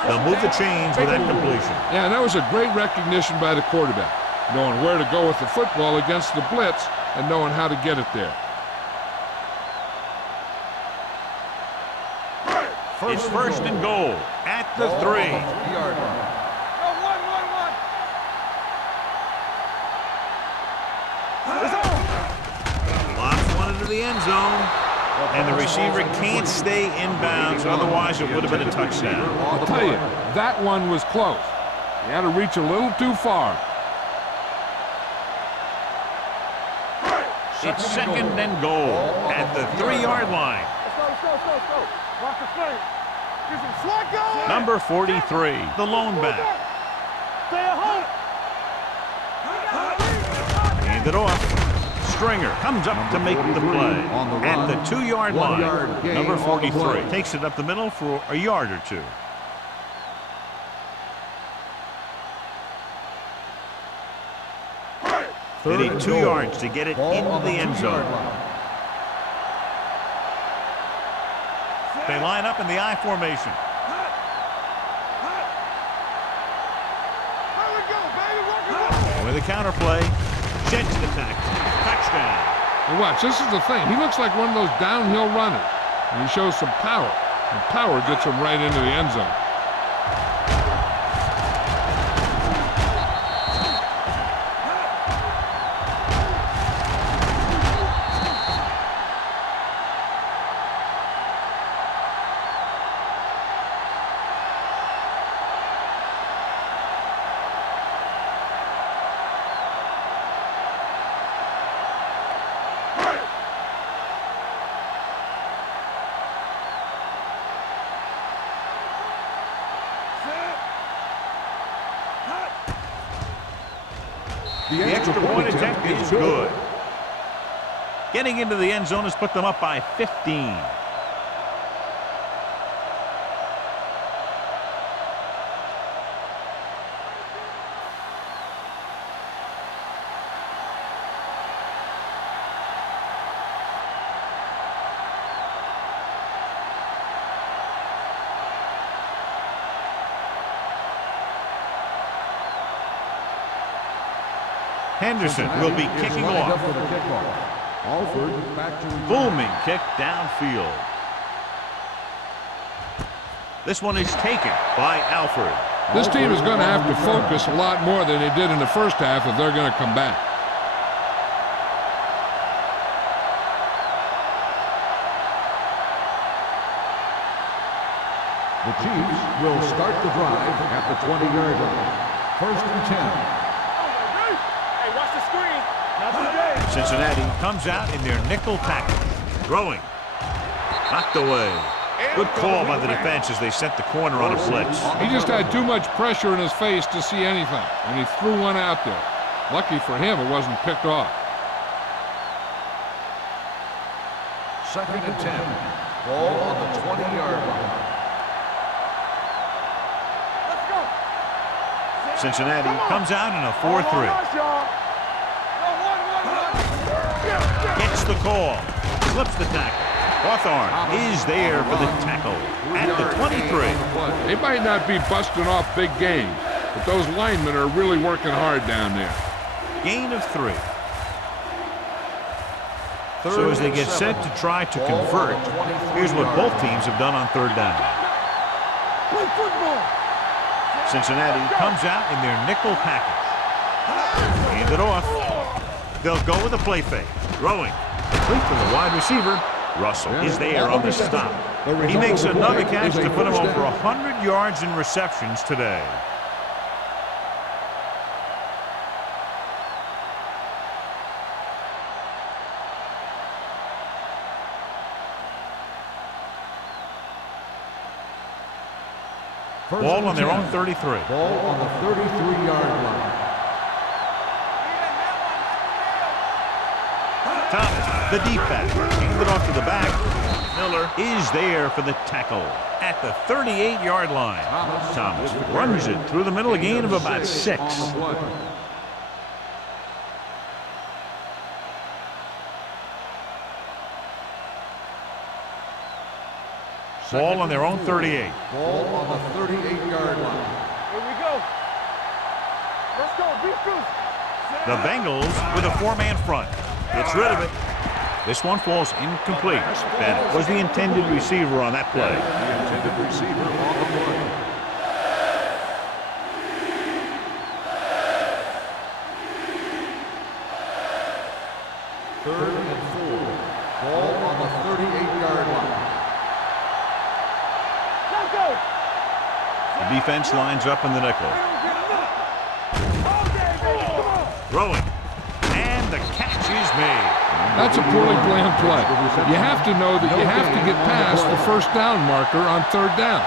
They'll move the chains with that completion. Yeah, and that was a great recognition by the quarterback, knowing where to go with the football against the blitz and knowing how to get it there. It's first and goal at the 3. Lobs one into the end zone, and the receiver can't stay inbounds, otherwise it would have been a touchdown. I'll tell you, that one was close. You had to reach a little too far. It's second and goal at the 3-yard line. Let's go. Watch the play. Get some slack going. Number 43, the lone back. Stay at home. Hand it off. Stringer comes up to make the play at the 2-yard line. Number 43 takes it up the middle for a yard or two. They need 2 yards to get it into the end zone. They line up in the I formation. With a counter play, sheds the tackle. Touchdown. And watch, this is the thing. He looks like one of those downhill runners, and he shows some power. And power gets him right into the end zone. The extra point attempt is good. Getting into the end zone has put them up by 15. Henderson will be kicking off. Booming kick downfield. This one is taken by Alford. This team is going to have to focus a lot more than they did in the first half if they're going to come back. The Chiefs will start the drive at the 20-yard line. First and 10. Cincinnati comes out in their nickel package. Throwing. Knocked away. Good call by the defense as they sent the corner on a blitz. He just had too much pressure in his face to see anything, and he threw one out there. Lucky for him, it wasn't picked off. Second and 10. Ball on the 20-yard line. Cincinnati comes out in a 4-3. Gets the call. Slips the tackle. Hawthorne is there for the tackle at the 23. They might not be busting off big games, but those linemen are really working hard down there. Gain of 3. So as they get set to try to convert, here's what both teams have done on third down. Cincinnati comes out in their nickel package. Hand it off. They'll go with a play fake. Throwing. Complete to the wide receiver. Russell is there on the stop. He makes another catch to put him over 100 yards in receptions today. Ball on their own 33. Ball on the 33-yard line. Thomas, the deep back, handed it off to the back. Miller is there for the tackle at the 38-yard line. Thomas runs it through the middle, a gain of about 6. Ball on their own 38. Ball on the 38-yard line. Here we go. Let's go. Beat Goose. The Bengals with a four-man front. Gets rid of it. This one falls incomplete. Bennett was the intended receiver on that play. The intended receiver on the play. Third and 4. Ball on the 38-yard line. Let's go. The defense lines up in the nickel. All day, baby. Come on. Throwing. And the catch is made. That's a poorly planned play. You have to know that you have to get past the first down marker on third down.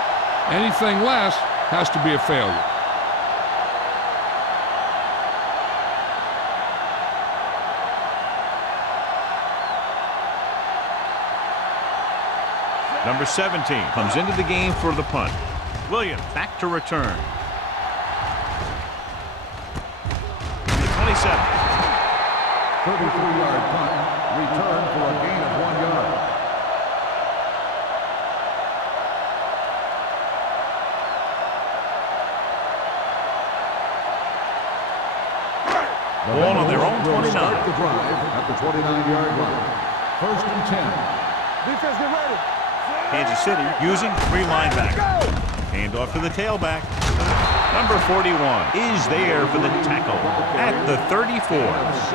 Anything less has to be a failure. Number 17 comes into the game for the punt. Williams back to return. The 27. 33-yard punt. Return for a gain of 1 yard. Ball on their own 29. Start the drive at the 29-yard line. First and 10. Defense, get ready. Kansas City using 3 linebackers. Hand off to the tailback. Number 41 is there for the tackle at the 34.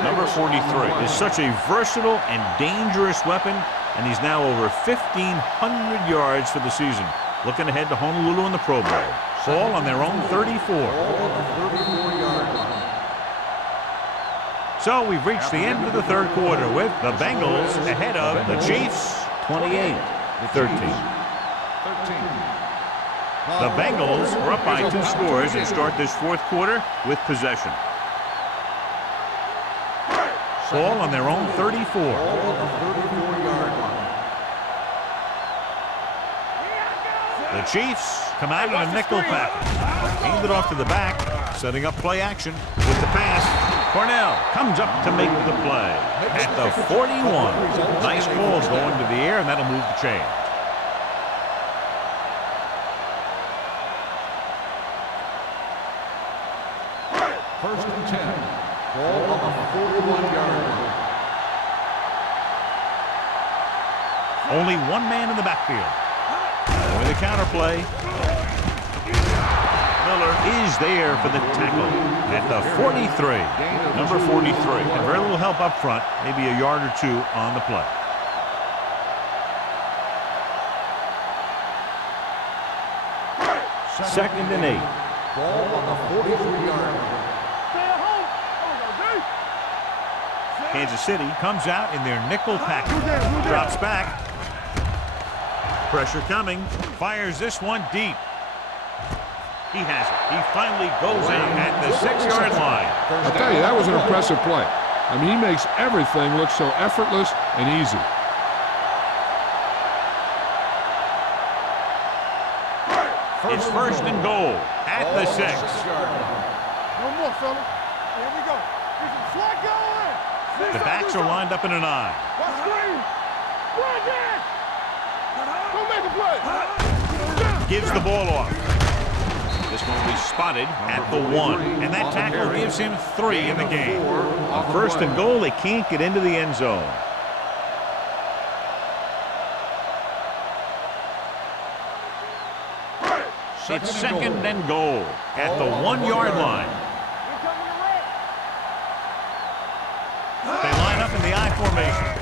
Number 43 is such a versatile and dangerous weapon, and he's now over 1,500 yards for the season. Looking ahead to Honolulu in the Pro Bowl. Ball on their own 34. Ball on the 34-yard line. So we've reached the end of the third quarter with the Bengals ahead of the Chiefs 28-13. The Bengals are up by 2 scores and start this fourth quarter with possession. Ball on their own 34. Ball on the 34-yard line. The Chiefs come out in a nickel package. Hand it off to the back, setting up play action with the pass. Cornell comes up to make the play at the 41. Nice ball going to the air, and that'll move the chain. First and 10. Ball on the 41-yard line. Only one man in the backfield. With a counter play. Miller is there for the tackle at the 43. Number 43. And very little help up front, maybe a yard or 2 on the play. Second and 8. Ball on the 43-yard line. Stay at home. Kansas City comes out in their nickel package. Drops back. Pressure coming. Fires this one deep. He has it. He finally goes out at the 6-yard line. I'll tell you, that was an impressive play. I mean, he makes everything look so effortless and easy. It's first and goal at the 6. No more, fella. Here we go. Get some slack going. The backs are lined up in an I. Watch screen. Run that. Go make a play. Gives the ball off. This one will be spotted at the 1. And that tackle gives him 3 in the game. On first and goal, they can't get into the end zone. It's second and goal at the 1-yard line. They line up in the I formation.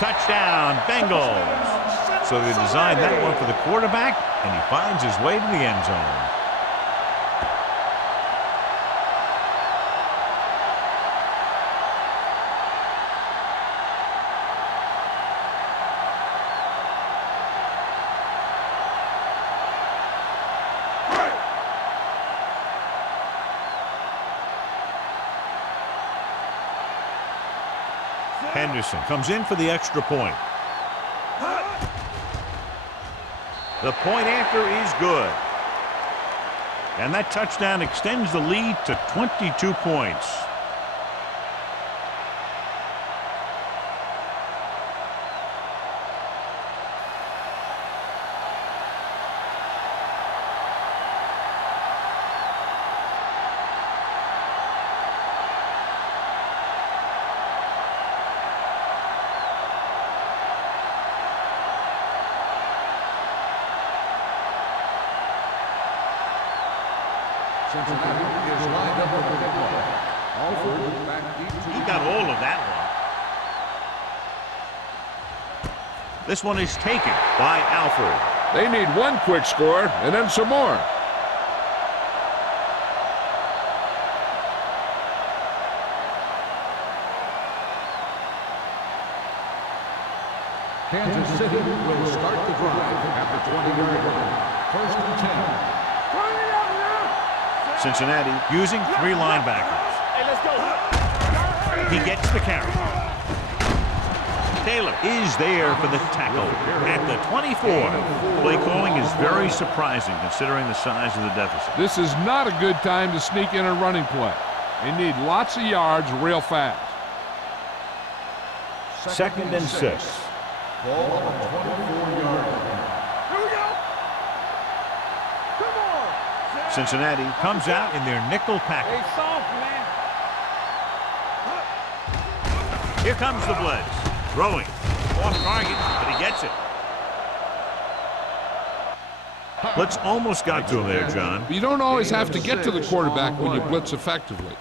Touchdown, Bengals. So they designed that one for the quarterback, and he finds his way to the end zone. Henderson comes in for the extra point. The point after is good. And that touchdown extends the lead to 22 points. Cincinnati is lined up with a kickoff. Alford back deep to He got all of that one. This one is taken by Alford. They need one quick score and then some more. Kansas City will start the drive at the 20-yard line. 1st and 10. Cincinnati using 3 linebackers. Hey, let's go. He gets the carry. Taylor is there for the tackle at the 24. Play calling is very surprising considering the size of the deficit. This is not a good time to sneak in a running play. They need lots of yards real fast. 2nd and 6. Ball on the 24-yard line. Here we go. Come on. Cincinnati comes out in their nickel package. Hey, soft, man. Here comes the blitz. Throwing. Off target, but he gets it. Blitz almost got to him there, John. But you don't always have to get to the quarterback when you blitz effectively.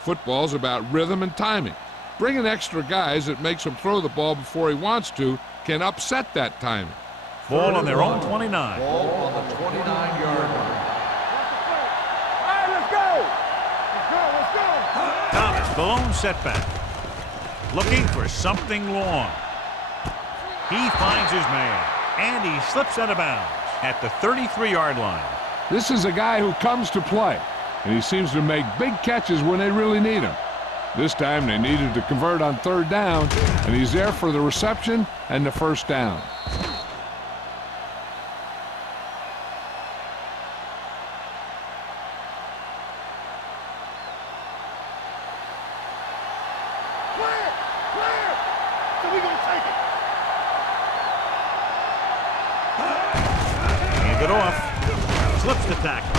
Football's about rhythm and timing. Bringing extra guys that makes him throw the ball before he wants to can upset that timing. Ball on their own 29. Ball on the 29-yard line. All right, let's go. Let's go. Thomas, the lone setback. Looking for something long. He finds his man, and he slips out of bounds at the 33-yard line. This is a guy who comes to play, and he seems to make big catches when they really need him. This time they needed to convert on 3rd down, and he's there for the reception and the 1st down. Clear. So we gonna take it. Hand it off. Slips the tackle.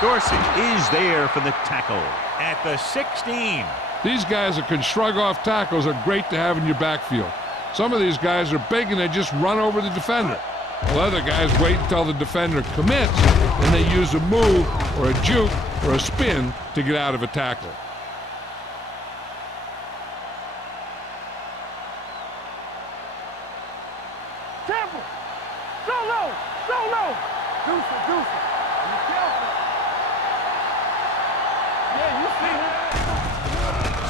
Dorsey is there for the tackle at the 16. These guys that can shrug off tackles are great to have in your backfield. Some of these guys are big and they just run over the defender. While other guys wait until the defender commits, and they use a move or a juke or a spin to get out of a tackle. Temple. So low. Deuce. Be careful. Yeah, you see him.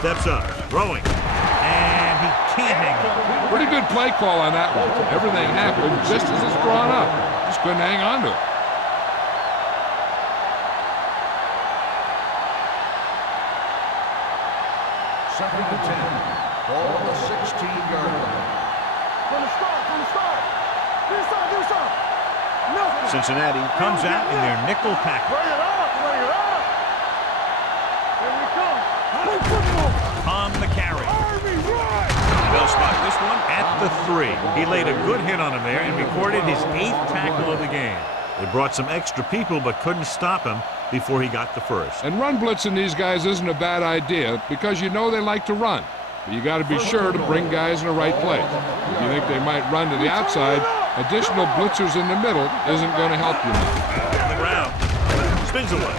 Steps up, throwing, and he can't hang on. Pretty good play call on that one. Everything happened just as it's drawn up. Just couldn't hang on to it. Second and 10. Ball on the 16-yard line. From the start. Do something. Nothing. Cincinnati comes out in their nickel package. Bring it up. Here we come. Play football. On the carry. Army, run. They'll spot this one at the 3. He laid a good hit on him there and recorded his 8th tackle of the game. They brought some extra people but couldn't stop him before he got the first. And run blitzing these guys isn't a bad idea because you know they like to run. But you got to be sure to bring guys in the right place. If you think they might run to the outside, additional blitzers in the middle isn't going to help you much. On the ground. Spins away.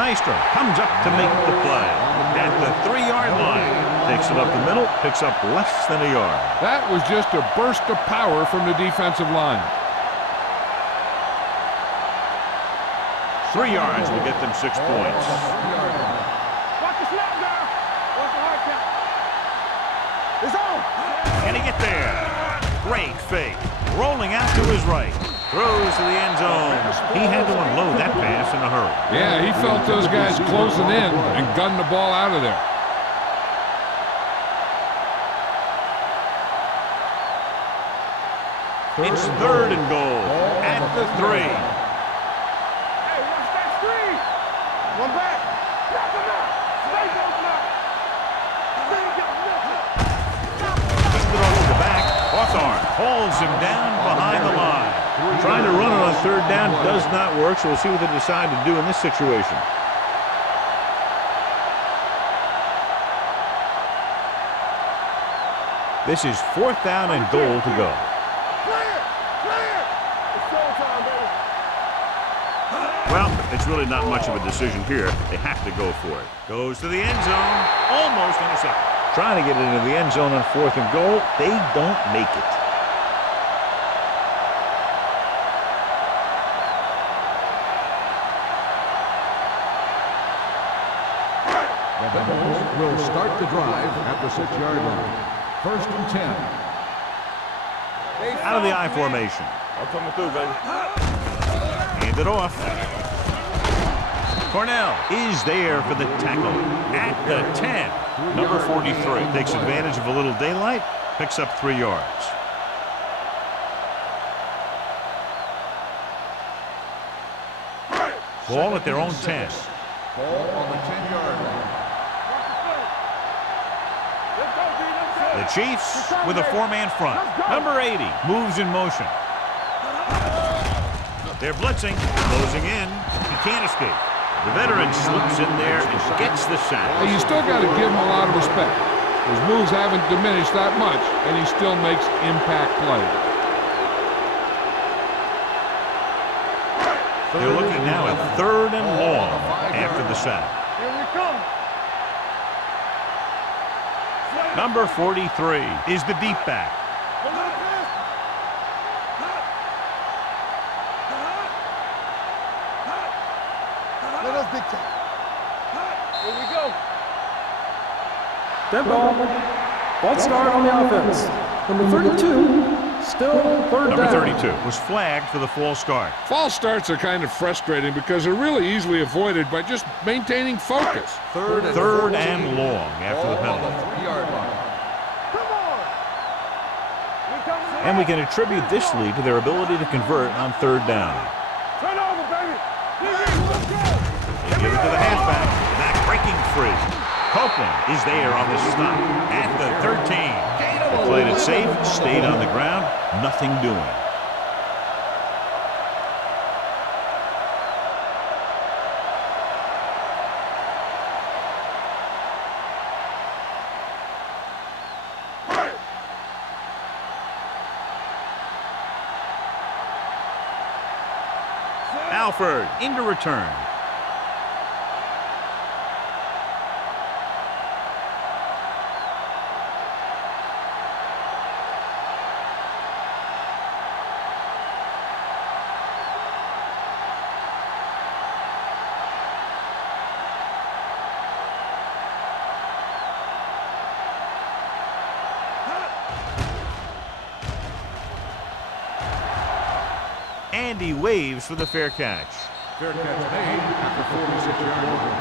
Maestro comes up to make the play at the 3-yard line. Takes it up the middle, picks up less than a yard. That was just a burst of power from the defensive line. 3 yards will get them 6 points. Watch the snap now. Watch the hard count. It's on. Can he get there? Great fake. Rolling out to his right. Throws to the end zone. He had to unload that pass in a hurry. Yeah, he felt those guys closing in and gunned the ball out of there. It's 3rd and goal at the 3. Hey, watch that screen. One back. Knock him out. Stay those now. Keeps it over the back. Hawthorne holds him down behind the line. Trying to run it on 3rd down does not work, so we'll see what they decide to do in this situation. This is 4th down and goal to go. Clear. It's showtime, baby. Well, it's really not much of a decision here. They have to go for it. Goes to the end zone. Almost intercepted. Trying to get into the end zone on 4th and goal. They don't make it. The Bengals will start the drive at the 6-yard line. 1st and 10. Out of the I formation. I'm coming through, baby. Hand it off. Cornell is there for the tackle at the 10. Number 43 takes advantage of a little daylight, picks up 3 yards. Ball at their own 10. Ball on the 10-yard line. The Chiefs with a 4-man front. Number 80 moves in motion. They're blitzing, closing in. He can't escape. The veteran slips in there and gets the sack. Hey, you still got to give him a lot of respect. His moves haven't diminished that much, and he still makes impact plays. They're looking now at 3rd and long after the sack. Here we come. Number 43 is the deep back. Let us dictate. Here we go. Dead ball. False start on the offense. Number 32, still 3rd down. Number 32 was flagged for the false start. False starts are kind of frustrating because they're really easily avoided by just maintaining focus. 3rd and long after the Ball on penalty. the 3-yard line. Come on. We coming. And we can attribute this lead to their ability to convert on 3rd down. Turn over, baby. Let's go. They give it to the halfback. Back breaking free. Copeland is there on the stop at the 13. They played it safe, stayed on the ground, nothing doing. Alford into return. And he waves for the fair catch. Fair catch made at the 46-yard line.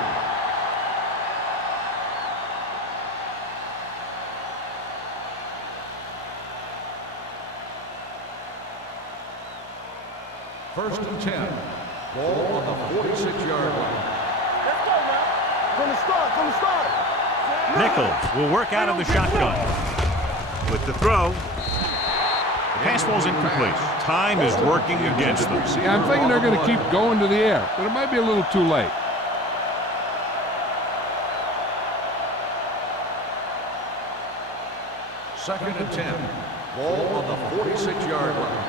First and 10. Ball on the 46-yard line. Let's go now. From the start. Nichols will work out of the shotgun. With the throw. The pass falls incomplete. Time is working against them. Yeah, I'm thinking they're going to keep going to the air, but it might be a little too late. Second and 10. Ball on the 46-yard line.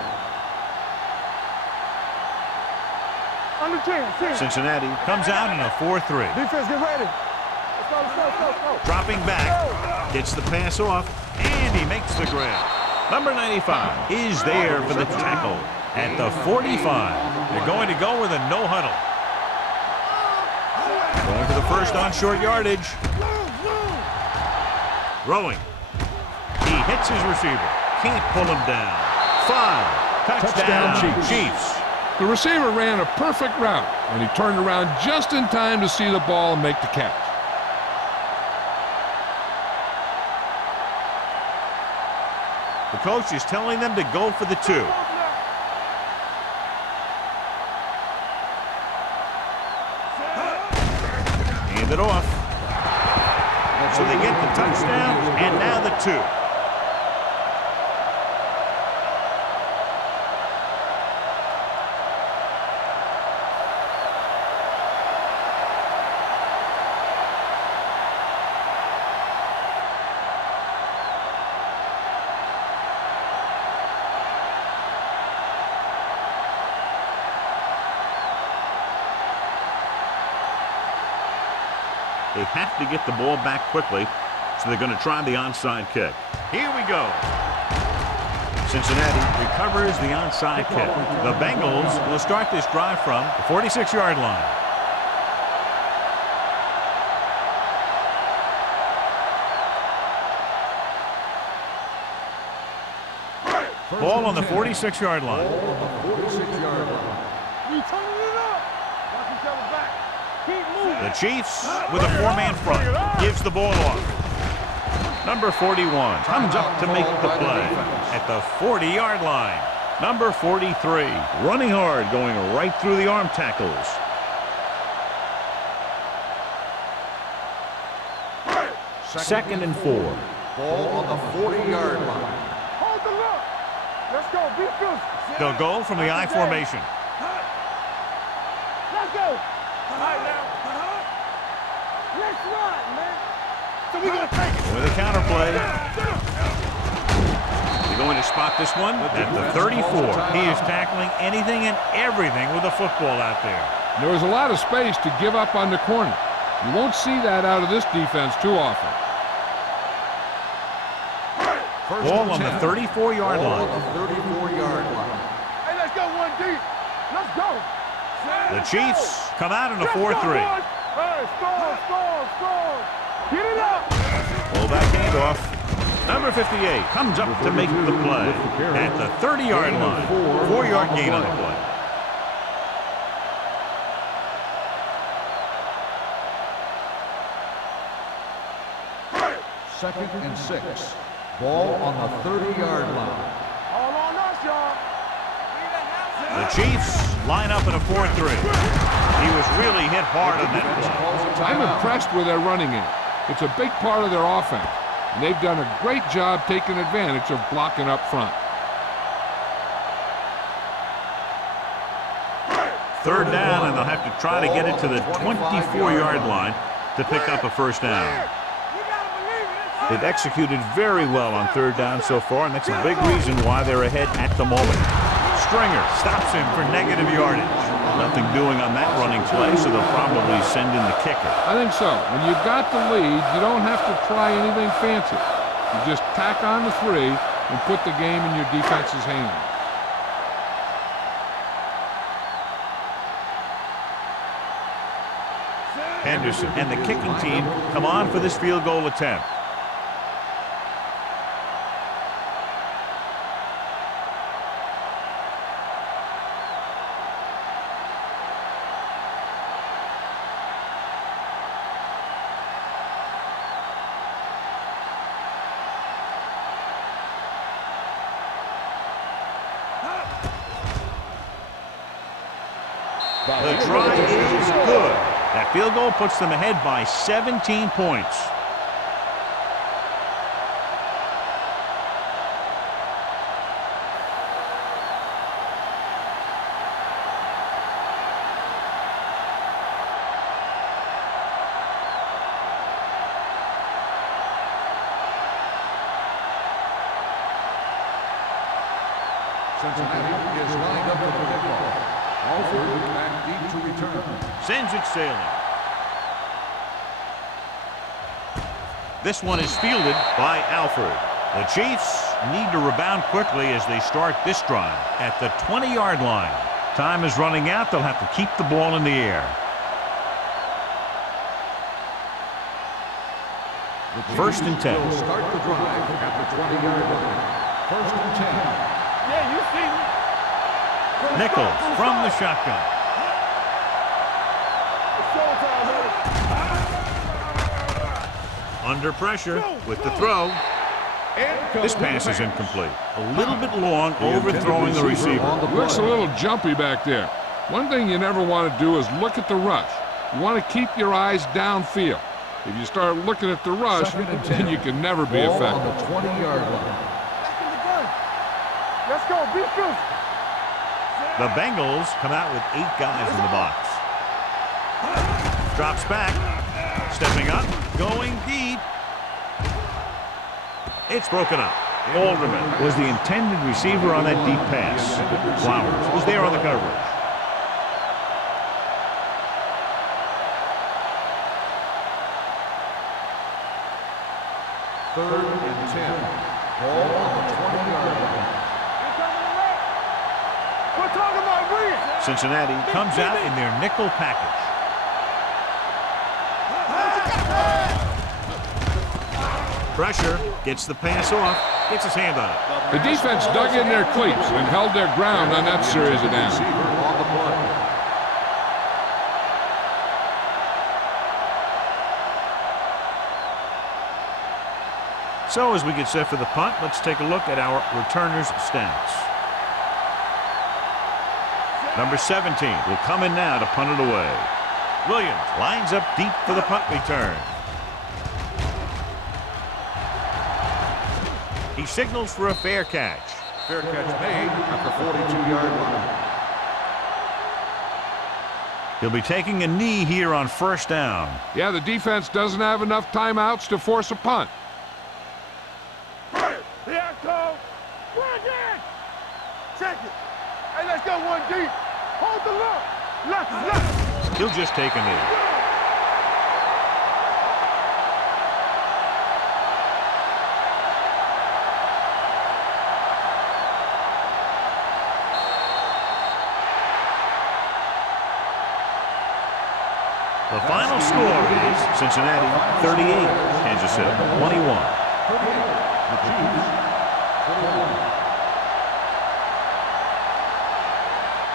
Under 10. Cincinnati comes out in a 4-3. Defense, get ready. Let's go. Dropping back, gets the pass off, and he makes the grab. Number 95 is there for the tackle at the 45. They're going to go with a no huddle. Going for the first on short yardage. Throwing. He hits his receiver. Can't pull him down. 5. Touchdown, Chiefs. The receiver ran a perfect route, and he turned around just in time to see the ball and make the catch. The coach is telling them to go for the 2. Hand it off. So they get the touchdown, and now the 2. They have to get the ball back quickly, so they're going to try the onside kick. Here we go. Cincinnati recovers the onside kick. The Bengals will start this drive from the 46-yard line. Ball on the 46-yard line. We turning it up. Watch each other back. Keep moving. The Chiefs with a four-man front. Gives the ball off. Number 41 comes up to make the play at the 40-yard line. Number 43 running hard, going right through the arm tackles. Second and 4. Ball on the 40-yard line. Hold the look. Let's go. Be good. They'll go from the I formation. Let's go. All right, now. Let's run, man. So we gonna take it. With a counterplay. They're going to spot this one at the 34. He is tackling anything and everything with a football out there. There was a lot of space to give up on the corner. You won't see that out of this defense too often. Ball on the 34-yard line. On the 34-yard line. Hey, let's go one deep. Let's go. The Chiefs come out in a 4-3. Hey, score. Get it up. Pull back handoff. Number 58 comes up to make the play at the 30-yard line. 4-yard gain on the play. Second and 6. Ball on the 30-yard line. All on us, y'all. The Chiefs line up in a 4-3. He was really hit hard on that play. I'm impressed with their running game. It's a big part of their offense, and they've done a great job taking advantage of blocking up front. Third down, and they'll have to try to get it to the 24-yard line to pick up a first down. They've executed very well on third down so far, and that's a big reason why they're ahead at the moment. Stringer stops him for negative yardage. Nothing doing on that running play, so they'll probably send in the kicker. I think so. When you've got the lead, you don't have to try anything fancy. You just tack on the 3 and put the game in your defense's hands. Henderson and the kicking team come on for this field goal attempt. The try is good. That field goal puts them ahead by 17 points. Cincinnati is lined up for the kickoff. Alford back deep to return. Sends it sailing. This one is fielded by Alford. The Chiefs need to rebound quickly as they start this drive at the 20-yard line. Time is running out. They'll have to keep the ball in the air. First and 10. Will start the drive at the 20-yard line. First and 10. Yeah, you see me. Nichols from the shotgun. It's showtime, man. Under pressure with the throw. This pass is incomplete. A little bit long, overthrowing the receiver. Looks a little jumpy back there. One thing you never want to do is look at the rush. You want to keep your eyes downfield. If you start looking at the rush, then you can never be Ball effective. on the 20-yard line. Back in the gun. Let's go. Be good. The Bengals come out with 8 guys in the box. Drops back. Stepping up. Going deep. It's broken up. Alderman was the intended receiver on that deep pass. Flowers was there on the coverage. 3rd and 10. Ball on the 20-yard line. We're talking about Williams. Cincinnati comes out in their nickel package. Pressure, gets the pass off, gets his hand on it. The defense dug in their cleats and held their ground on that series of downs. Receiver on the play. So as we get set for the punt, let's take a look at our returners' stats. Number 17 will come in now to punt it away. Williams lines up deep for the punt return. He signals for a fair catch. Fair catch made at the 42-yard line. He'll be taking a knee here on first down. Yeah, the defense doesn't have enough timeouts to force a punt. Here I come. One again. Check it. Hey, let's go one deep. Hold the look. Left. He'll just take a knee. The final score is Cincinnati 38, Kansas City 21. The Chiefs, 21.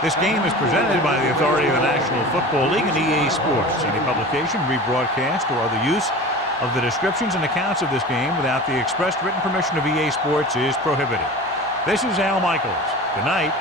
This game is presented by the authority of the National Football League and EA Sports. Any publication, rebroadcast, or other use of the descriptions and accounts of this game without the expressed written permission of EA Sports is prohibited. This is Al Michaels. Good night.